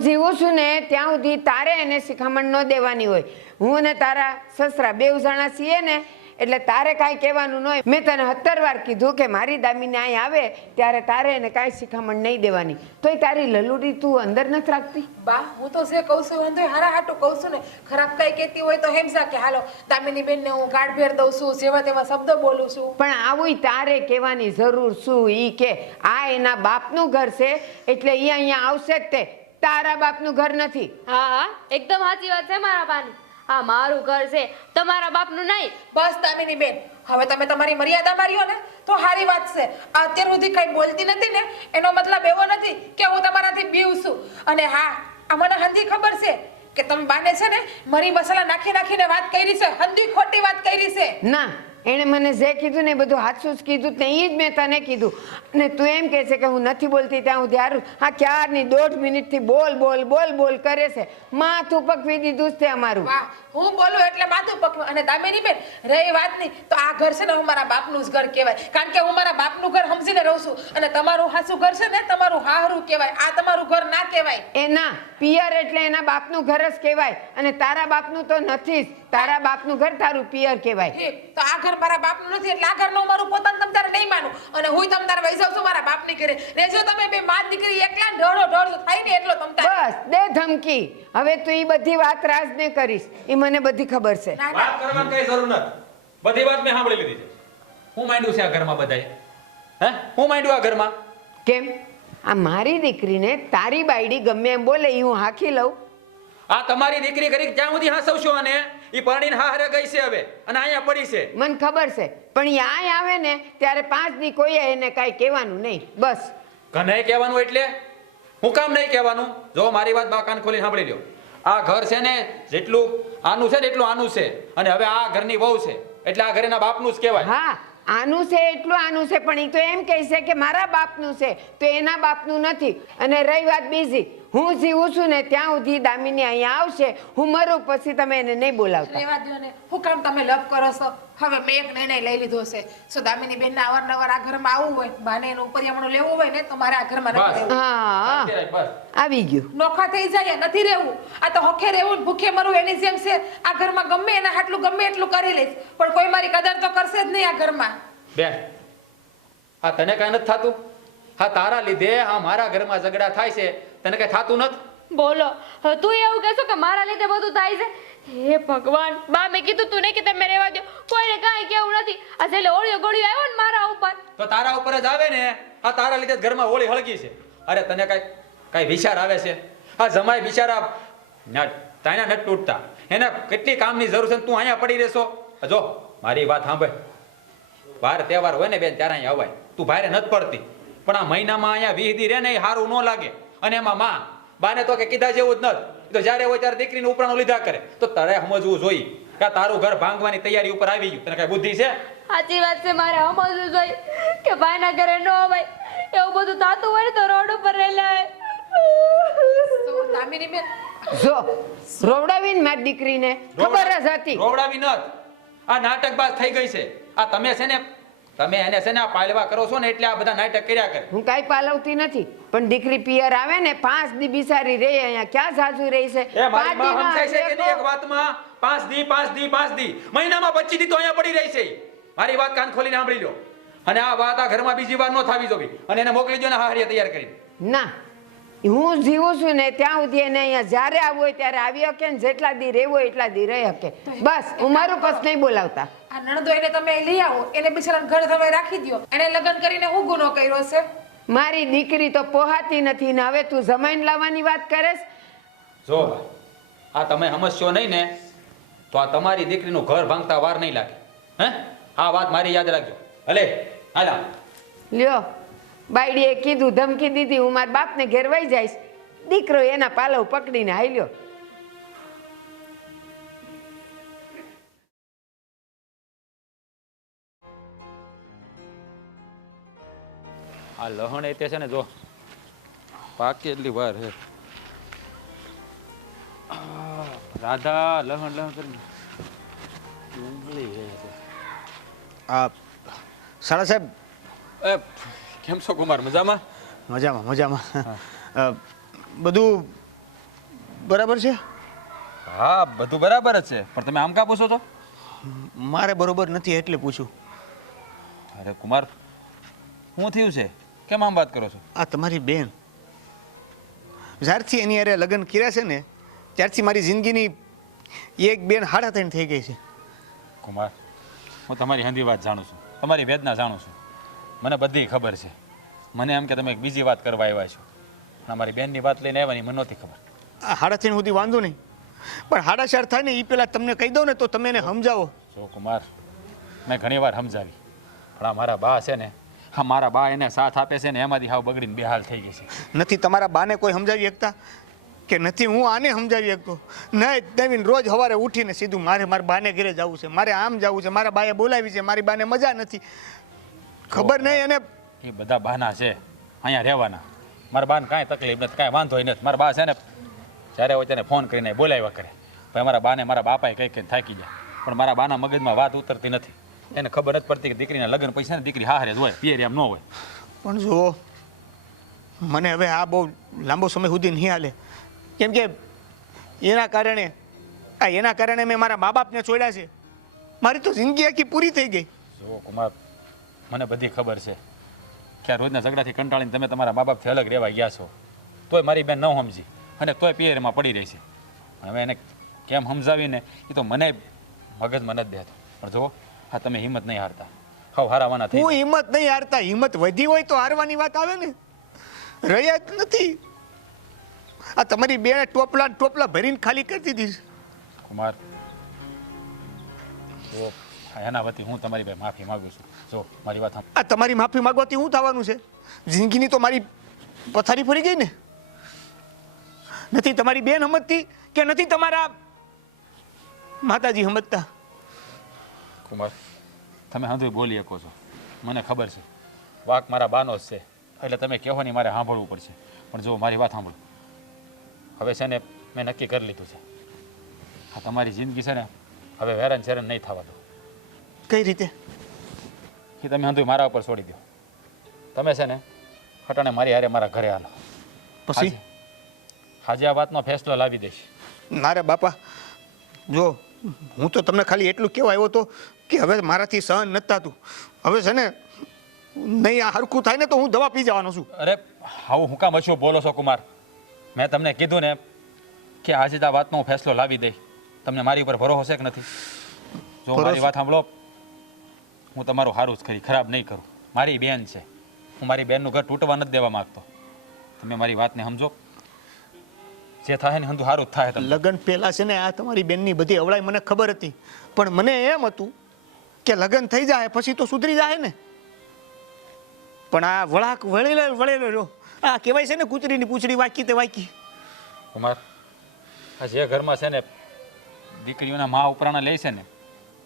જીવું છું ને ત્યાં સુધી તારે એને શિખામણ ન દેવાની હોય. હું ને તારા સસરા 2 જણા છીએ ને, એટલે તારે કાંઈ કહેવાનું ન હોય. મેં તને 17 વાર કીધું કે મારી દામીને અહીં આવે ત્યારે તારે એને કાંઈ શિખામણ નહીં દેવાની. તોય તારી લલુડી તું અંદર નથી રાખતી? બા, હું તો જે કહું છું વાંધો હારા હાટું કહું છું ને. ખરાબ કઈ કહેતી હોય તો હેમસા કે હાલો દામિની બેનને હું ગાઢ ભેર દઉં છું, જેવા તેવા શબ્દ બોલું છું. પણ આવું તારે કહેવાની જરૂર શું? ઈ કે આ એના બાપનું ઘર છે એટલે ઈ અહીંયા આવશે જ. તે તારા બાપનું ઘર નથી. હા હા, એકદમ સાચી વાત છે મારા બાની. હા, મારું ઘર છે, તમારા બાપનું નહીં. બસ દામિની બેન, હવે તમે તમારી મર્યાદા માર્યો ને તો સારી વાત છે. અત્યાર સુધી કઈ બોલતી નથી ને એનો મતલબ એવો નથી કે હું તમારાથી બીવ છું. અને હા, આ મને હંધી ખબર છે કે તમે બાને છે ને મરી મસાલા નાખી નાખીને વાત કરી છે, હંધી ખોટી વાત કરી છે. ના, એણે મને જે કીધું ને એ બધું સાચું જ કીધું ને એ જ મેં તને કીધું. અને તું એમ કહે છે કે હું નથી બોલતી ત્યાં હું ધ્યાન. હા, ક્યારની 1.5 મિનિટથી બોલ બોલ બોલ બોલ કરે છે. માથું પકવી દીધું છે અમારું. વાહ, હું બોલું એટલે માથું પકવું. અને દામિની બેન, રહી વાત નહીં તો આ ઘર છે ને હું મારા બાપનું જ ઘર કહેવાય. કારણ કે હું મારા બાપનું ઘર સમજીને રહું છું. અને તમારું હાસું ઘર છે ને તમારું હાહરું કહેવાય. આ તમારું ઘર ના કહેવાય. એ ના, પિયર એટલે એના બાપનું ઘર જ કહેવાય. અને તારા બાપનું તો નથી જ. તારા બાપનું ઘર તારું પિયર કહેવાય. તો આ ઘર મારા બાપનું નથી એટલે આ ઘરનું મારું પોતાનું તમ તારે નહીં માનું. અને હું તમ તારે વહી જાઉં છું મારા બાપની ઘરે. ને જો તમે બે માં દીકરી એકલા ઢોળો થાય ને એટલો તમ તારે. બસ દે ધમકી. હવે તું ઈ બધી વાત રાજને કરીશ, એ મને બધી ખબર છે. વાત કરવાની કઈ જરૂર નથી. બધી વાત મેં સાંભળી લીધી છે. હું માંડ્યું છે આ ઘરમાં બધાય? હે, હું માંડ્યું આ ઘરમાં? કેમ? આ મારી દીકરીને તારી બાયડી ગમે એમ બોલે ઈ હું હાંકી લઉં? આ તમારી દીકરી કરી ક્યાં સુધી હાંસવશો? અને ઈ પરણીને હારે ગઈ છે હવે અને અહીંયા પડી છે. મને ખબર છે, પણ ઈ આય આવે ને ત્યારે 5 દી કોઈએ એને કાંઈ કહેવાનું નહીં. બસ. નહીં કહેવાનું એટલે હું કામ નહીં કહેવાનું? જો મારી વાત બા કાન ખોલીને સાંભળી લ્યો. આ ઘર છે ને જેટલું આનું છે ને એટલું આનું છે, અને હવે આ ઘરની વહુ છે એટલે આ ઘરેના બાપનું જ કહેવાય. હા આનું છે એટલું આનું છે, પણ એ તો એમ કહે છે કે મારા બાપનું છે તો એના બાપનું નથી. અને રહી વાત બીજી, હું જીવું છું ને ત્યાં સુધી દામિની અહીંયા આવશે, હું મરું પછી તમે એને નહીં બોલાવતા. રહેવા દ્યો ને, હું કામ તમે લપ કરો છો? હવે મેં એક નિર્ણય લઈ લીધો છે. સો દામિની બેન ના અવારનવાર આ ઘરમાં આવવું હોય, બાને એનું ઉપરિયામણું લેવું હોય ને તો મારે આ ઘરમાં નથી રહેવું. હા બસ. આવી ગયું. નોખા થઈ જાય નથી રહેવું. આ તો હોખે રહેવું ને ભૂખે મરવું એની જેમ છે. આ ઘરમાં ગમે એના હાટલું ગમે એટલું કરી લઈશ, પણ કોઈ મારી કદર તો કરશે જ નહીં આ ઘરમાં. બેન, આ તને કઈ નથી થતું? હા, તારા લીધે આ મારા ઘરમાં ઝઘડા થાય છે, તને કઈ થતું નથી? બોલો, હવે તું એવું કહેશો કે મારા લીધે બધું થાય છે? હે ભગવાન, બા મેં કીધું તું નહીં કે તમે રહેવા દો, કોઈને કાંઈ કેવું નથી. આ છેલ્લે ઓળિયો ગોળિયો આવ્યો ને મારા ઉપર, તો તારા ઉપર જ આવે ને. આ તારા લીધે જ ઘરમાં હોળી હળગી છે. અરે તને કઈ વિચાર આવે છે? આ જમાઈ બિચારા તાના નથી તૂટતા, એને કેટલી કામની જરૂર છે, તું અહીંયા પડી રહેશો? જો મારી વાત સાંભળ, વાર તહેવાર હોય ને બેન ત્યારે અહીંયા અવાય. તું ભારે નથી પડતી, પણ આ મહિનામાં અહીંયા 20 દી રહે ને એ સારું ન લાગે. અને એમાં બાને તો કે કીધા જેવું જ નથી. તો જ્યારે હોય ત્યારે દીકરીને ઉપરાણું લીધા કરે. તો તારે સમજવું જોઈએ કે તારું ઘર ભાંગવાની તૈયારી ઉપર આવી ગયું. તને કઈ બુદ્ધિ છે? સાચી વાત છે, મારે સમજવું જોઈએ કે ભાઈના ઘરે ન અવાય. એવું બધું થતું હોય ને તો રોડ ઉપર રહેલા. તો દામિની બેન જો રોવડાવીને મારી દીકરીને ખબર જ હતી. રોવડાવી નથી, આ નાટકબાજ થઈ ગઈ છે. આ તમે છે ને, તમે એને છે ને આ પાલવા કરો છો ને એટલે આ બધા નાટક કર્યા કરે. હું કાંઈ પાલવતી નથી, પણ દીકરી પિયર આવે ને 5 દી બિસારી રહે, અહીંયા ક્યાં સાસુ રહી છે? એ મારી 5 માં સમજાય છે કે નહીં એક દીમાં વાતમાં? 5 દી મહિનામાં 25 દી તો અહીંયા પડી રહી છે. મારી વાત કાન ખોલીને સાંભળી લો. અને આ વાત આ ઘરમાં બીજી વાર ન થવી જોવી. અને એને મોકલી દો ને હારિયા તૈયાર કરીને. ના, હું જીવું છું ને ત્યાં સુધી એને અહીંયા જ્યારે આવવું હોય ત્યારે આવી શકે ને જેટલા દી રહેવું હોય એટલા દી રહી શકે. બસ હું મારું પસ નહીં બોલાવતા. આ નણદો એને તમે લઈ આવો, એને બિચારાને ઘર તમે રાખી દો. એને લગ્ન કરીને હું ગુનો કર્યો છે? મારી દીકરી તો પોહાતી નથી ને હવે તું જમાઈને લાવવાની વાત કરેસ? જો આ તમે સમજશો નહીં ને તો આ તમારી દીકરીનું ઘર ભાંગતા વાર નહીં લાગે. હે, આ વાત મારી યાદ રાખજો. ભલે હાલા લ્યો, બાયડીએ કીધું, ધમકી દીધી, હું મારા બાપને ઘેર વઈ જઈશ. દીકરો એના પાલવ પકડીને હાલ્યો. આ લહણ એ તે છે ને, જો પાકી એટલી વાર છે. રાધા લહણ કરીને ઊંઘળી રહી છે. આ સાડા સાહેબ, એ કેમ છો કુમાર? મજામાં? મજામાં. બધું બરાબર છે? હા, બધું બરાબર જ છે, પણ તમે આમ કા પૂછો છો? મારે બરોબર નથી એટલે પૂછું. અરે કુમાર, શું થયું છે? કેમ આમ વાત કરો છો? આ તમારી બેન, જ્યારથી એની અરે લગ્ન કર્યા છે ને ત્યારથી મારી જિંદગીની એક બેન 3.5 થઈ ગઈ છે. કુમાર, હું તમારી હંધી વાત જાણું છું, તમારી વેદના જાણું છું, મને બધી ખબર છે. મને એમ કે તમે એક બીજી વાત કરવા આવ્યા છો, અમારી બેનની વાત લઈને આવ્યા મને નહોતી ખબર. આ 3.5 સુધી વાંધો નહીં, પણ 4.5 થાય ને એ પહેલાં તમને કહી દઉં ને તો તમે એને સમજાવો. જો કુમાર, મેં ઘણી વાર સમજાવી, પણ આ મારા બા છે ને, હા મારા બા એને સાથ આપે છે ને એમાંથી હાવ બગડીને બેહાલ થઈ ગઈ છે. નથી તમારા બાને કોઈ સમજાવી શકતા કે નથી હું આને સમજાવી શકતો? નહીં, નવીન રોજ સવારે ઉઠીને સીધું મારા બાને ઘરે જવું છે, મારે આમ જવું છે, મારા બાએ બોલાવી છે, મારી બાને મજા નથી. ખબર નહીં એને. એ બધા બહાના છે, અહીંયા રહેવાના. મારા બાને કાંઈ તકલીફ નથી, કાંઈ વાંધો નથી. મારા બા છે ને જ્યારે હોય ત્યારે ફોન કરીને બોલાવ્યા કરે. ભાઈ મારા બાને મારા બાપાએ કંઈ કંઈ થાકી જાય, પણ મારા બાના મગજમાં વાત ઉતરતી નથી. એને ખબર નથી પડતી કે દીકરીના લગ્ન પૈસા ને દીકરી હારે જ હોય, પિયર એમ ન હોય. પણ જુઓ, મને હવે આ બહુ લાંબો સમય સુધી નહીં હાલે, કેમ કે એના કારણે મેં મારા મા બાપને છોડ્યા છે. મારી તો જિંદગી આખી પૂરી થઈ ગઈ. જુઓ કુમાર, મને બધી ખબર છે કે આ રોજના ઝઘડાથી કંટાળીને તમે તમારા મા બાપથી અલગ રહેવા ગયા છો, તોય મારી બેન ન સમજી અને તોય પિયરમાં પડી રહી છે. હવે એને કેમ સમજાવીને એ તો મને મગજમાં નથી દેતો. પણ જુઓ, હા તમે હિંમત નહીં હારતા, હાવ હારવાના થઈ. હું હિંમત નહીં હારતા. હિંમત વધી હોય તો હારવાની વાત આવે ને, રહ્યા જ નથી. આ તમારી બેને ટોપલા ભરીને ખાલી કરી દીધી. કુમાર, જો એના વતી હું તમારી ભાઈ માફી માંગુ છું. જો મારી વાત આ તમારી માફી માંગવાથી શું થવાનું છે? જિંદગીની તો મારી પથારી ફરી ગઈ ને. નથી તમારી બેન સમજતી કે નથી તમારા માતાજી સમજતા? કુમાર, તમે હંધુય બોલી શકો છો, મને ખબર છે. વાક મારા બાનો જ છે, એટલે તમે કહો નહીં મારે સાંભળવું પડશે. પણ જો મારી વાત સાંભળો. હવે છે ને મેં નક્કી કરી લીધું છે, આ તમારી જિંદગી છે ને હવે હેરાન શેરાન નહીં થવા દો. કઈ રીતે? એ તમે હંધુય મારા ઉપર છોડી દો. તમે છે ને હટાણે મારી હારે મારા ઘરે હાલો. પછી આજે આ વાતનો ફેસલો લાવી દઈશ. ના રે બાપા, જો હું તો તમને ખાલી એટલું કહેવા આવ્યો હતો કે હવે મારાથી સહન નથી થતું. હવે છે ને નહીં આ હરખું થાય ને તો હું દવા પી જવાનો છું. અરે આવું હું કામ હશું બોલો છો કુમાર? મેં તમને કીધું ને કે આજે જ આ વાતનો હું ફેસલો લાવી દઈ. તમને મારી ઉપર ભરોસો છે કે નથી? જો મારી વાત સાંભળો, હું તમારું સારું જ ખરી, ખરાબ નહીં કરું. મારી બેન છે, હું મારી બેનનું ઘર તૂટવા નથી દેવા માંગતો. તમે મારી વાતને સમજો. જે થાય ને હંધું સારું જ થાય. તમને લગ્ન પહેલા છે ને આ તમારી બેનની બધી અવળાઈ મને ખબર હતી, પણ મને એમ હતું કે લગ્ન થઈ જાય પછી તો સુધરી જાય ને. પણ આ વળાક વળેલો રહ્યો. આ કહેવાય છે ને કૂતરીની પૂંછડી વાંકી તે વાંકી. કુમાર, આ જે ઘરમાં છે ને દીકરીઓના મા ઉપરાણા લે છે ને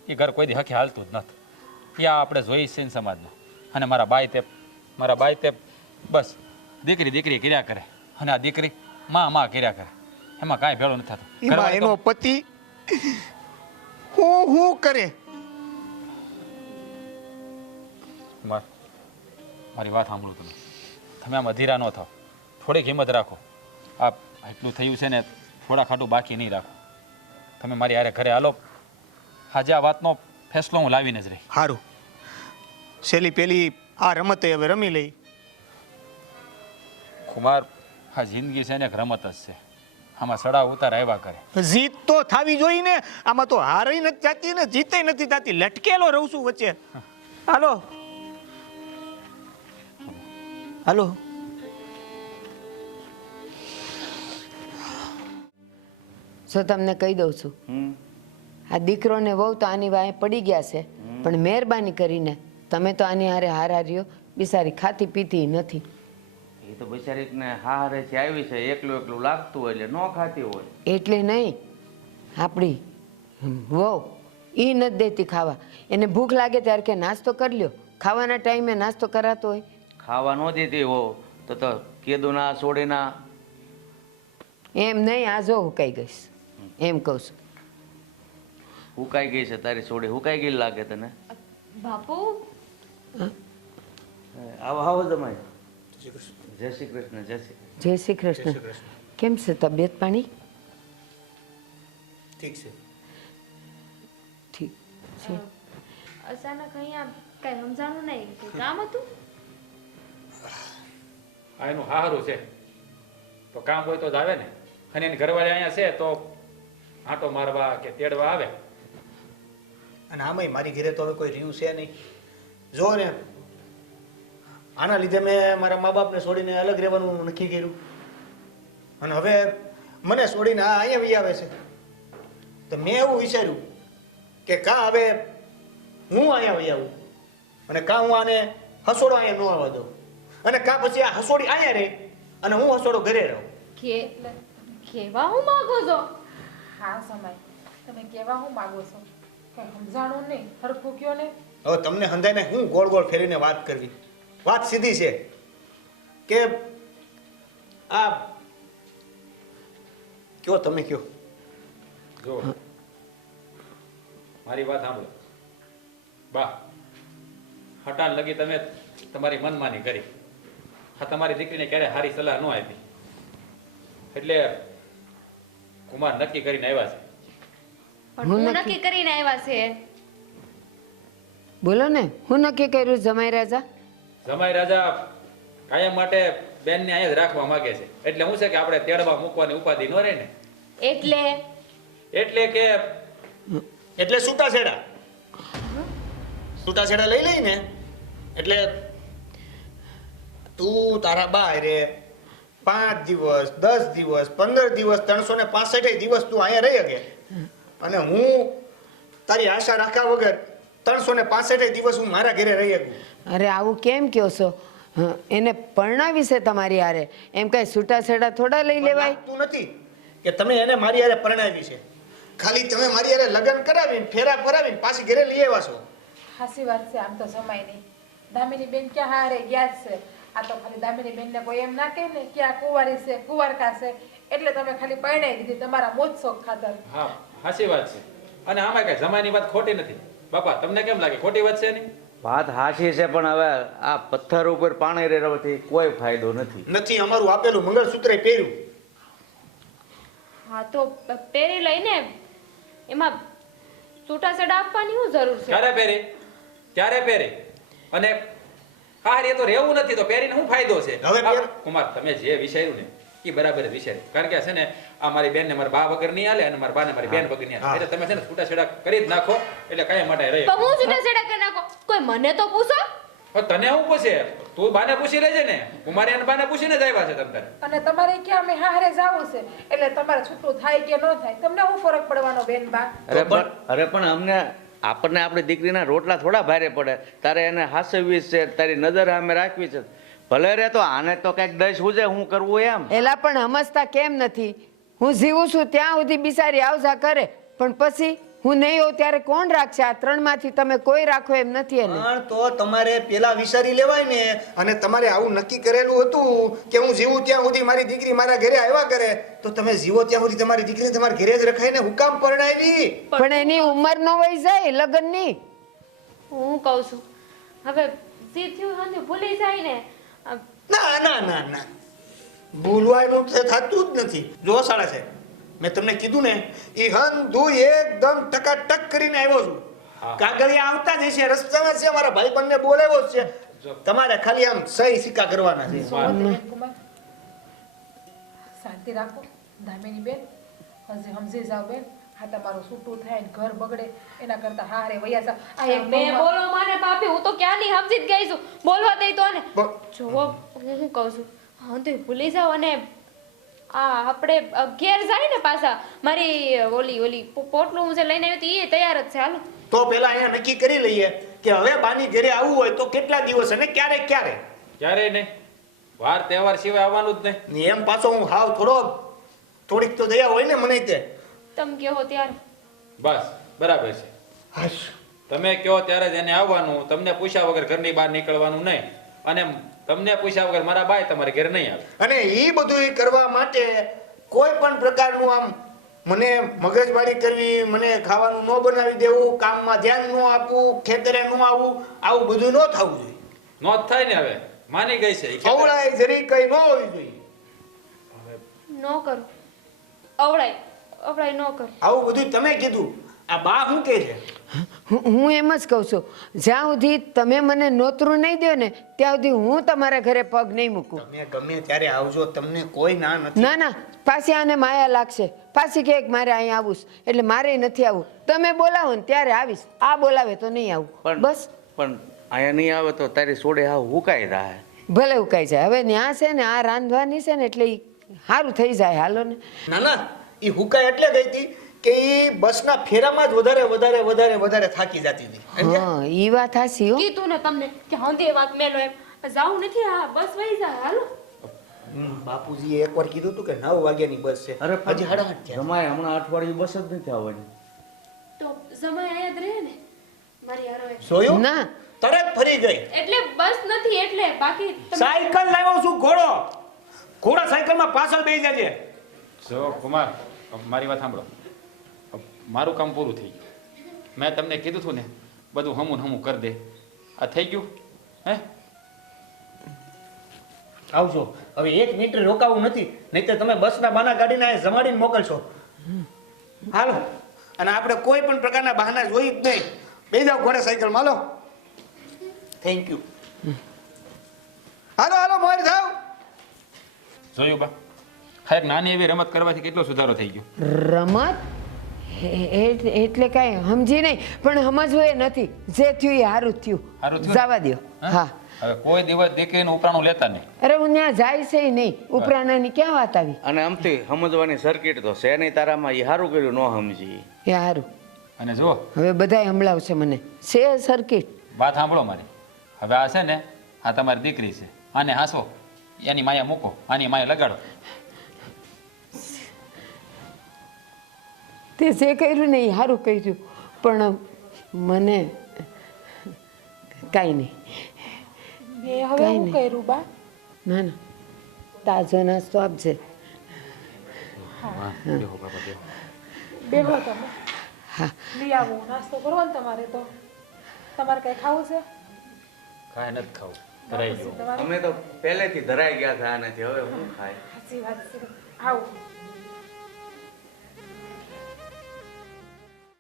એ ઘર કોઈ દી હખે હાલતું જ નથી. એ આ આપણે જોઈ છે ને સમાજમાં. અને મારા બાઈ તે બસ દીકરી કર્યા કરે, અને આ દીકરી માં કર્યા કરે. એમાં કાંઈ ભેળું નથી થતું. એમાં એનો પતિ હું કરે? કુમાર, મારી વાત સાંભળો. તમે આમ અધીરા ન થાવ, થોડીક હિંમત રાખો. આ એટલું થયું છે ને થોડા ખાટું બાકી નહીં રાખો. તમે મારી હારે ઘરે હાલો. આજે આ વાતનો ફેસલો હું લાવીને જ રહી. સારું, છેલ્લી પેલી આ રમત હવે રમી લઈ. કુમાર, આ જિંદગી છે ને એક રમત જ છે, આમાં સડાવ ઉતાર આવ્યા કરે. જીત તો થવી જોઈએ ને. આમાં તો હારી નથી જાતી ને જીતે નથી થતી. લટકેલો રહું છું વચ્ચે. હાલો હાલો. જો તમને કહી દઉં છું, આ દીકરો ને વહુ તો આની વાંહે પડી ગયા છે, પણ મહેરબાની કરીને તમે તો આની હારે હાર્યો. બિચારી ખાતી પીતી નથી. એ તો બિચારીને હારે છે આવી છે, એકલું લાગતું હોય એટલે ન ખાતી હોય. એટલે નહીં, આપણી વહુ એ નથી દેતી ખાવા. એને ભૂખ લાગે ત્યારે કે નાસ્તો કરી લ્યો. ખાવાના ટાઈમે નાસ્તો કરાતો હોય. ખાવા ન દેતી હો તો કેદુના છોડીના. એમ નહીં, આ જો હુકાઈ ગઈશ એમ કહું છું. હુકાઈ ગઈ છે તારી છોડી? હુકાઈ ગઈ લાગે તને? બાપુ, આવો જમાઈ. જય શ્રી કૃષ્ણ. જય શ્રી કૃષ્ણ. કેમ છે તબિયત પાણી? ઠીક છે. ઠીક છે. અચાનક અહીંયા કઈ સમજાણું નહીં, કઈ કામ હતું? આ એનું હારું છે તો કામ હોય તો જ આવે ને. અને એની ઘરવાળી અહીંયા છે તો આંટો મારવા કે તેડવા આવે. અને આમાંય મારી ઘરે તો હવે કોઈ રહ્યું છે નહીં. જો ને આના લીધે મેં મારા મા બાપને છોડીને અલગ રહેવાનું નક્કી કર્યું. અને હવે મને છોડીને આ અહીંયા વી આવે છે. તો મેં એવું વિચાર્યું કે કાં હવે હું અહીંયા વી આવું, અને કાં હું આને હસોડો અહીંયા ન આવવા દઉં, અને કાં પછી આ હસોડી અહીંયા રહે અને હું હસોડો ઘરે રહું. કેવા હું માંગો છો? હા સમય, તમે કેવા હું માંગો છો? કઈ સમજાણું નહીં, હરખું કયો ને. હવે તમને સમજાય ને હું ગોળ ગોળ ફેરીને વાત કરવી. વાત સીધી છે કે આ કયો તમે કયો. જો મારી વાત સાંભળો બા. હટાણ લગી તમે તમારી મનમાની કરી. હા, તમારી દીકરીને ક્યારે સારી સલાહ ન આપી. એટલે કુમાર નક્કી કરીને આવ્યા છે. પણ હું નક્કી કરીને આવ્યા છે. બોલો ને, હું નક્કી કર્યું જમાઈ રાજા? જમાઈ રાજા કાયમ માટે બેનને અહીંયા જ રાખવા માંગે છે. એટલે શું છે કે આપણે તેડવા મૂકવાની ઉપાધિ ન રહે ને. એટલે કે એટલે છૂટાછેડા લઈ લઈને એટલે તું તારા બા રે 5 દિવસ 10 દિવસ 15 દિવસ 365 દિવસ તું અહીંયા રહી શકે, અને હું તારી આશા રાખ્યા વગર 365 દિવસ હું મારા ઘરે રહી શકું. અરે આવું કેમ કહો છો? હા એને પરણાવી છે તમારી હારે, એમ કઈ છૂટાછેડા થોડા લઈ લેવાય. તું નથી કે તમે એને મારી હારે પરણાવી છે, ખાલી તમે મારી હારે લગ્ન કરાવીને ફેરા ફરાવીને પાછી ઘરે લઈ આવ્યા છો. હાસી વાત છે. આમ તો સમય નહીં. દામિની બેન ક્યાં હારે ગયા જ છે. આ તો ખાલી દામિની બેન ને કોઈ એમ ના કહે ને કે આ કુંવારી છે કુંવારકા છે એટલે તમે ખાલી પરણાવી દીધી તમારા મોજ શોખ ખાતર. હા સાચી વાત છે. અને આમાં કઈ જમાની વાત ખોટી નથી. બાપા તમને કેમ લાગે ખોટી વાત છે નહીં? વાત હાચી છે, પણ હવે આ પથ્થર ઉપર પાણી રેડવાથી કોઈ ફાયદો નથી. નથી અમારું આપેલું મંગળસૂત્ર પહેર્યું. હા તો પહેરી લઈને એમાં છૂટાછેડા આપવાની શું જરૂર છે? ક્યારે પહેરી ત્યારે પહેરી અને હારી તો રહેવું નથી તો પહેરીને શું ફાયદો છે? હવે પહેર. કુમાર તમે જે વિચાર્યું ને એ બરાબર જ વિચાર્યું. કારણ કે છે ને આ મારી બેન ને મારા બા વગર નહીં હાલે અને મારા બા ને મારી બેન વગર નહીં હાલે. એટલે તમે છે ને છૂટાછેડા કરી જ નાખો એટલે કાંઈ માટે રહે. પણ હું છૂટાછેડા કરી નાખો? કોઈ મને તો પૂછો. પણ તને શું પૂછે? તું બાને પૂછી લેજે ને. કુમારી અને બાને પૂછીને જ આવ્યા છે તમ તારે. અને તમારે ક્યાં અમે હારે જાવું છે એટલે તમારે છૂટું થાય કે ન થાય તમને શું ફરક પડવાનો બેન બા? અરે પણ અમને આપણને આપણી દીકરીના રોટલા થોડા ભારે પડે. તારે એને હાસવી છે, તારી નજર સામે રાખવી છે. ભલે રે તો આને તો કઈક દસ હુજે હું કરવું એમ. એલા પણ સમજતા કેમ નથી? હું જીવું છું ત્યાં સુધી બિચારી આવજા કરે, પણ પછી હું નહીં હોઉં ત્યારે કોણ રાખશે? આ ત્રણમાંથી તમે કોઈ રાખો એમ નથી એને. પણ તો તમારે પેલા વિચારી લેવાય ને, અને તમારે આવું નક્કી કરેલું હતું કે હું જીવું ત્યાં સુધી મારી દીકરી મારા ઘરે આવ્યા કરે, તો તમે જીવો ત્યાં સુધી તમારી દીકરીને તમારા ઘરે જ રખાઈને હું કામ પરણાવી? પણ એની ઉંમર ન વહી જાય લગ્નની. હું કહું છું હવે જે થયું હંધું ભૂલી જાય ને. ના ના ના ના, ભૂલવાનું થતું જ નથી. જો સાડા છે, મેં તમને કીધું ને એ હંધુ એકદમ ટકાટક કરીને આવ્યો છું. કાગળિયા આવતા જ છે, રસ્તામાં છે, મારા ભાઈબંધને બોલાવ્યો જ છે. તમારે ખાલી આમ સહી સિક્કા કરવાના છે. કુમાર શાંતિ રાખો. દામિની બેન હજી સમજી જાવ બેન. હા તમારું છૂટું થાય ને ઘર બગડે એના કરતા હારે વૈયા જાવ. આ એક બે બોલો માને ભાભી, હું તો ક્યાંની સમજી જ ગઈ છું. બોલવા દઈ તો ને. જુઓ હું શું કહું છું, હા તો ભૂલી જાવ અને આ આપણે ઘેર જાય ને પાછા મારી ઓલી પોટલું હું જે લઈને આવી હતી એ તૈયાર જ છે. હાલો તો પેલા અહીંયા નક્કી કરી લઈએ કે હવે બાની ઘરે આવવું હોય તો કેટલા દિવસ અને ક્યારે ક્યારે. ક્યારેય નહીં. વાર તહેવાર સિવાય આવવાનું જ નહીં. એમ પાછો હું હાવ થોડીક તો દયા હોય ને મને તે. તમે કહો ત્યારે. બસ બરાબર છે. હાશ. તમે કહો ત્યારે જ એને આવવાનું. તમને પૂછ્યા વગર ઘરની બહાર નીકળવાનું નહીં. અને તમને પૂછ્યા વગર મારા બાય તમારે ઘરે નહીં આવે. અને એ બધું કરવા માટે કોઈ પણ પ્રકારનું આમ મને મગજમારી કરવી, મને ખાવાનું ન બનાવી દેવું, કામમાં ધ્યાન ન આપવું, ખેતરે ન આવવું, આવું બધું ન થવું જોઈએ. નો જ થાય ને. હવે માની ગઈ છે. અવળાય જરી કઈ ન હોવી જોઈએ. ન કરો અવળાય ન કરો. આવું બધું તમે કીધું. આ બા શું કહે છે? હું એમ જ કહું છું, જ્યાં સુધી તમે મને નોતરું નહીં દો ને ત્યાં સુધી હું તમારા ઘરે પગ નહીં મૂકું. તમે ગમે ત્યારે આવજો, તમને કોઈ ના નથી. ના ના, પાછી આને માયા લાગશે. પાછી કે મારે અહીંયા આવું છે. એટલે મારે નથી આવું. તમે બોલાવો ને ત્યારે આવીશ, આ બોલાવે તો નહીં આવું. બસ. પણ અહીંયા નહીં આવે તો તારી સોડે હાવ હુકાઈ જાય. ભલે ઉકાઈ જાય. હવે ત્યાં છે ને આ રાંધવાની છે ને એટલે ઈ સારું થઈ જાય. હાલો ને. ના ના, એ હુકાય એટલે ગઈ હતી કે એ બસના ફેરામાં જ વધારે થાકી જતી હતી. હા ઈ વાત હાચી હો. કીધું ને તમને કે હંધે વાત મેલો એમ જાવું નથી. હા બસ વહી જાય. હાલો બાપુજીએ એકવાર કીધું હતું કે 9 વાગ્યાની બસ છે. અરે હજી 8:30 થયા. જમાય હમણાં અઠવાડિયું બસ જ નથી આવવાની. તો સમય આયા જ રહે ને મારી હારો. જોયું? ના તરત ફરી ગઈ. એટલે બસ નથી એટલે બાકી તમે- સાયકલ લાવ્યો છું, ઘોડા સાયકલમાં પાછળ બેસી જાજે. જો કુમાર મારી વાત સાંભળો. મારું કામ પૂરું થઈ ગયું. મેં તમને કીધું હતું ને બધું હમું કરી દે. આ થઈ ગયું. હે આવજો. હવે 1 મિનિટ રોકાવું નથી, નહીંતર તમે બસના બાના કાઢીને અહીં જમાડીને મોકલશો. હાલો. અને આપણે કોઈ પણ પ્રકારના બહાના જોઈ જ નહીં. બેસી જાઓ ઘોડે સાયકલમાં. હાલો. Thank you. હાલો મોર જાઓ. જોયું બા? હા, એક નાની એવી રમત કરવાથી કેટલો સુધારો થઈ ગયો. રમત એટલે કાંઈ સમજી નહીં, પણ સમજવું એ નથી. જે થયું એ સારું થયું. જવા દો. હા હવે કોઈ દિવસ દીકરીનું ઉપરાણું લેતા નહીં. અરે હું ત્યાં જાય છે નહીં. ઉપરાણાની ક્યાં વાત આવી? અને આમથી સમજવાની સર્કિટ તો છે નહીં તારામાં. એ સારું કર્યું ન સમજી. એ સારું. અને જો હવે બધાય સંભળાવશે મને. છે સર્કિટ. વાત સાંભળો મારી. હવે આ છે ને આ તમારી દીકરી છે. આને હાસો એની માયા મૂકો આની માયા લગાડો. તે જે કર્યું ને એ સારું કર્યું, પણ મને કાંઈ નહીં. મેં હવે હું કર્યું બા? ના ના, તાજો નાસ્તો આપજે. હા, બેહો બાપા બેહો. બેહો તમે. હા. લઈ આવો નાસ્તો કરવો ને તમારે તો. તમારે કઈ ખાવું છે? કાંઈ નથી ખાવું, ધરાઈ ગયું. તમારે અમે તો પહેલેથી ધરાઈ ગયા હતા આનાથી, હવે હું ખાય? સાચી વાત છે. આવો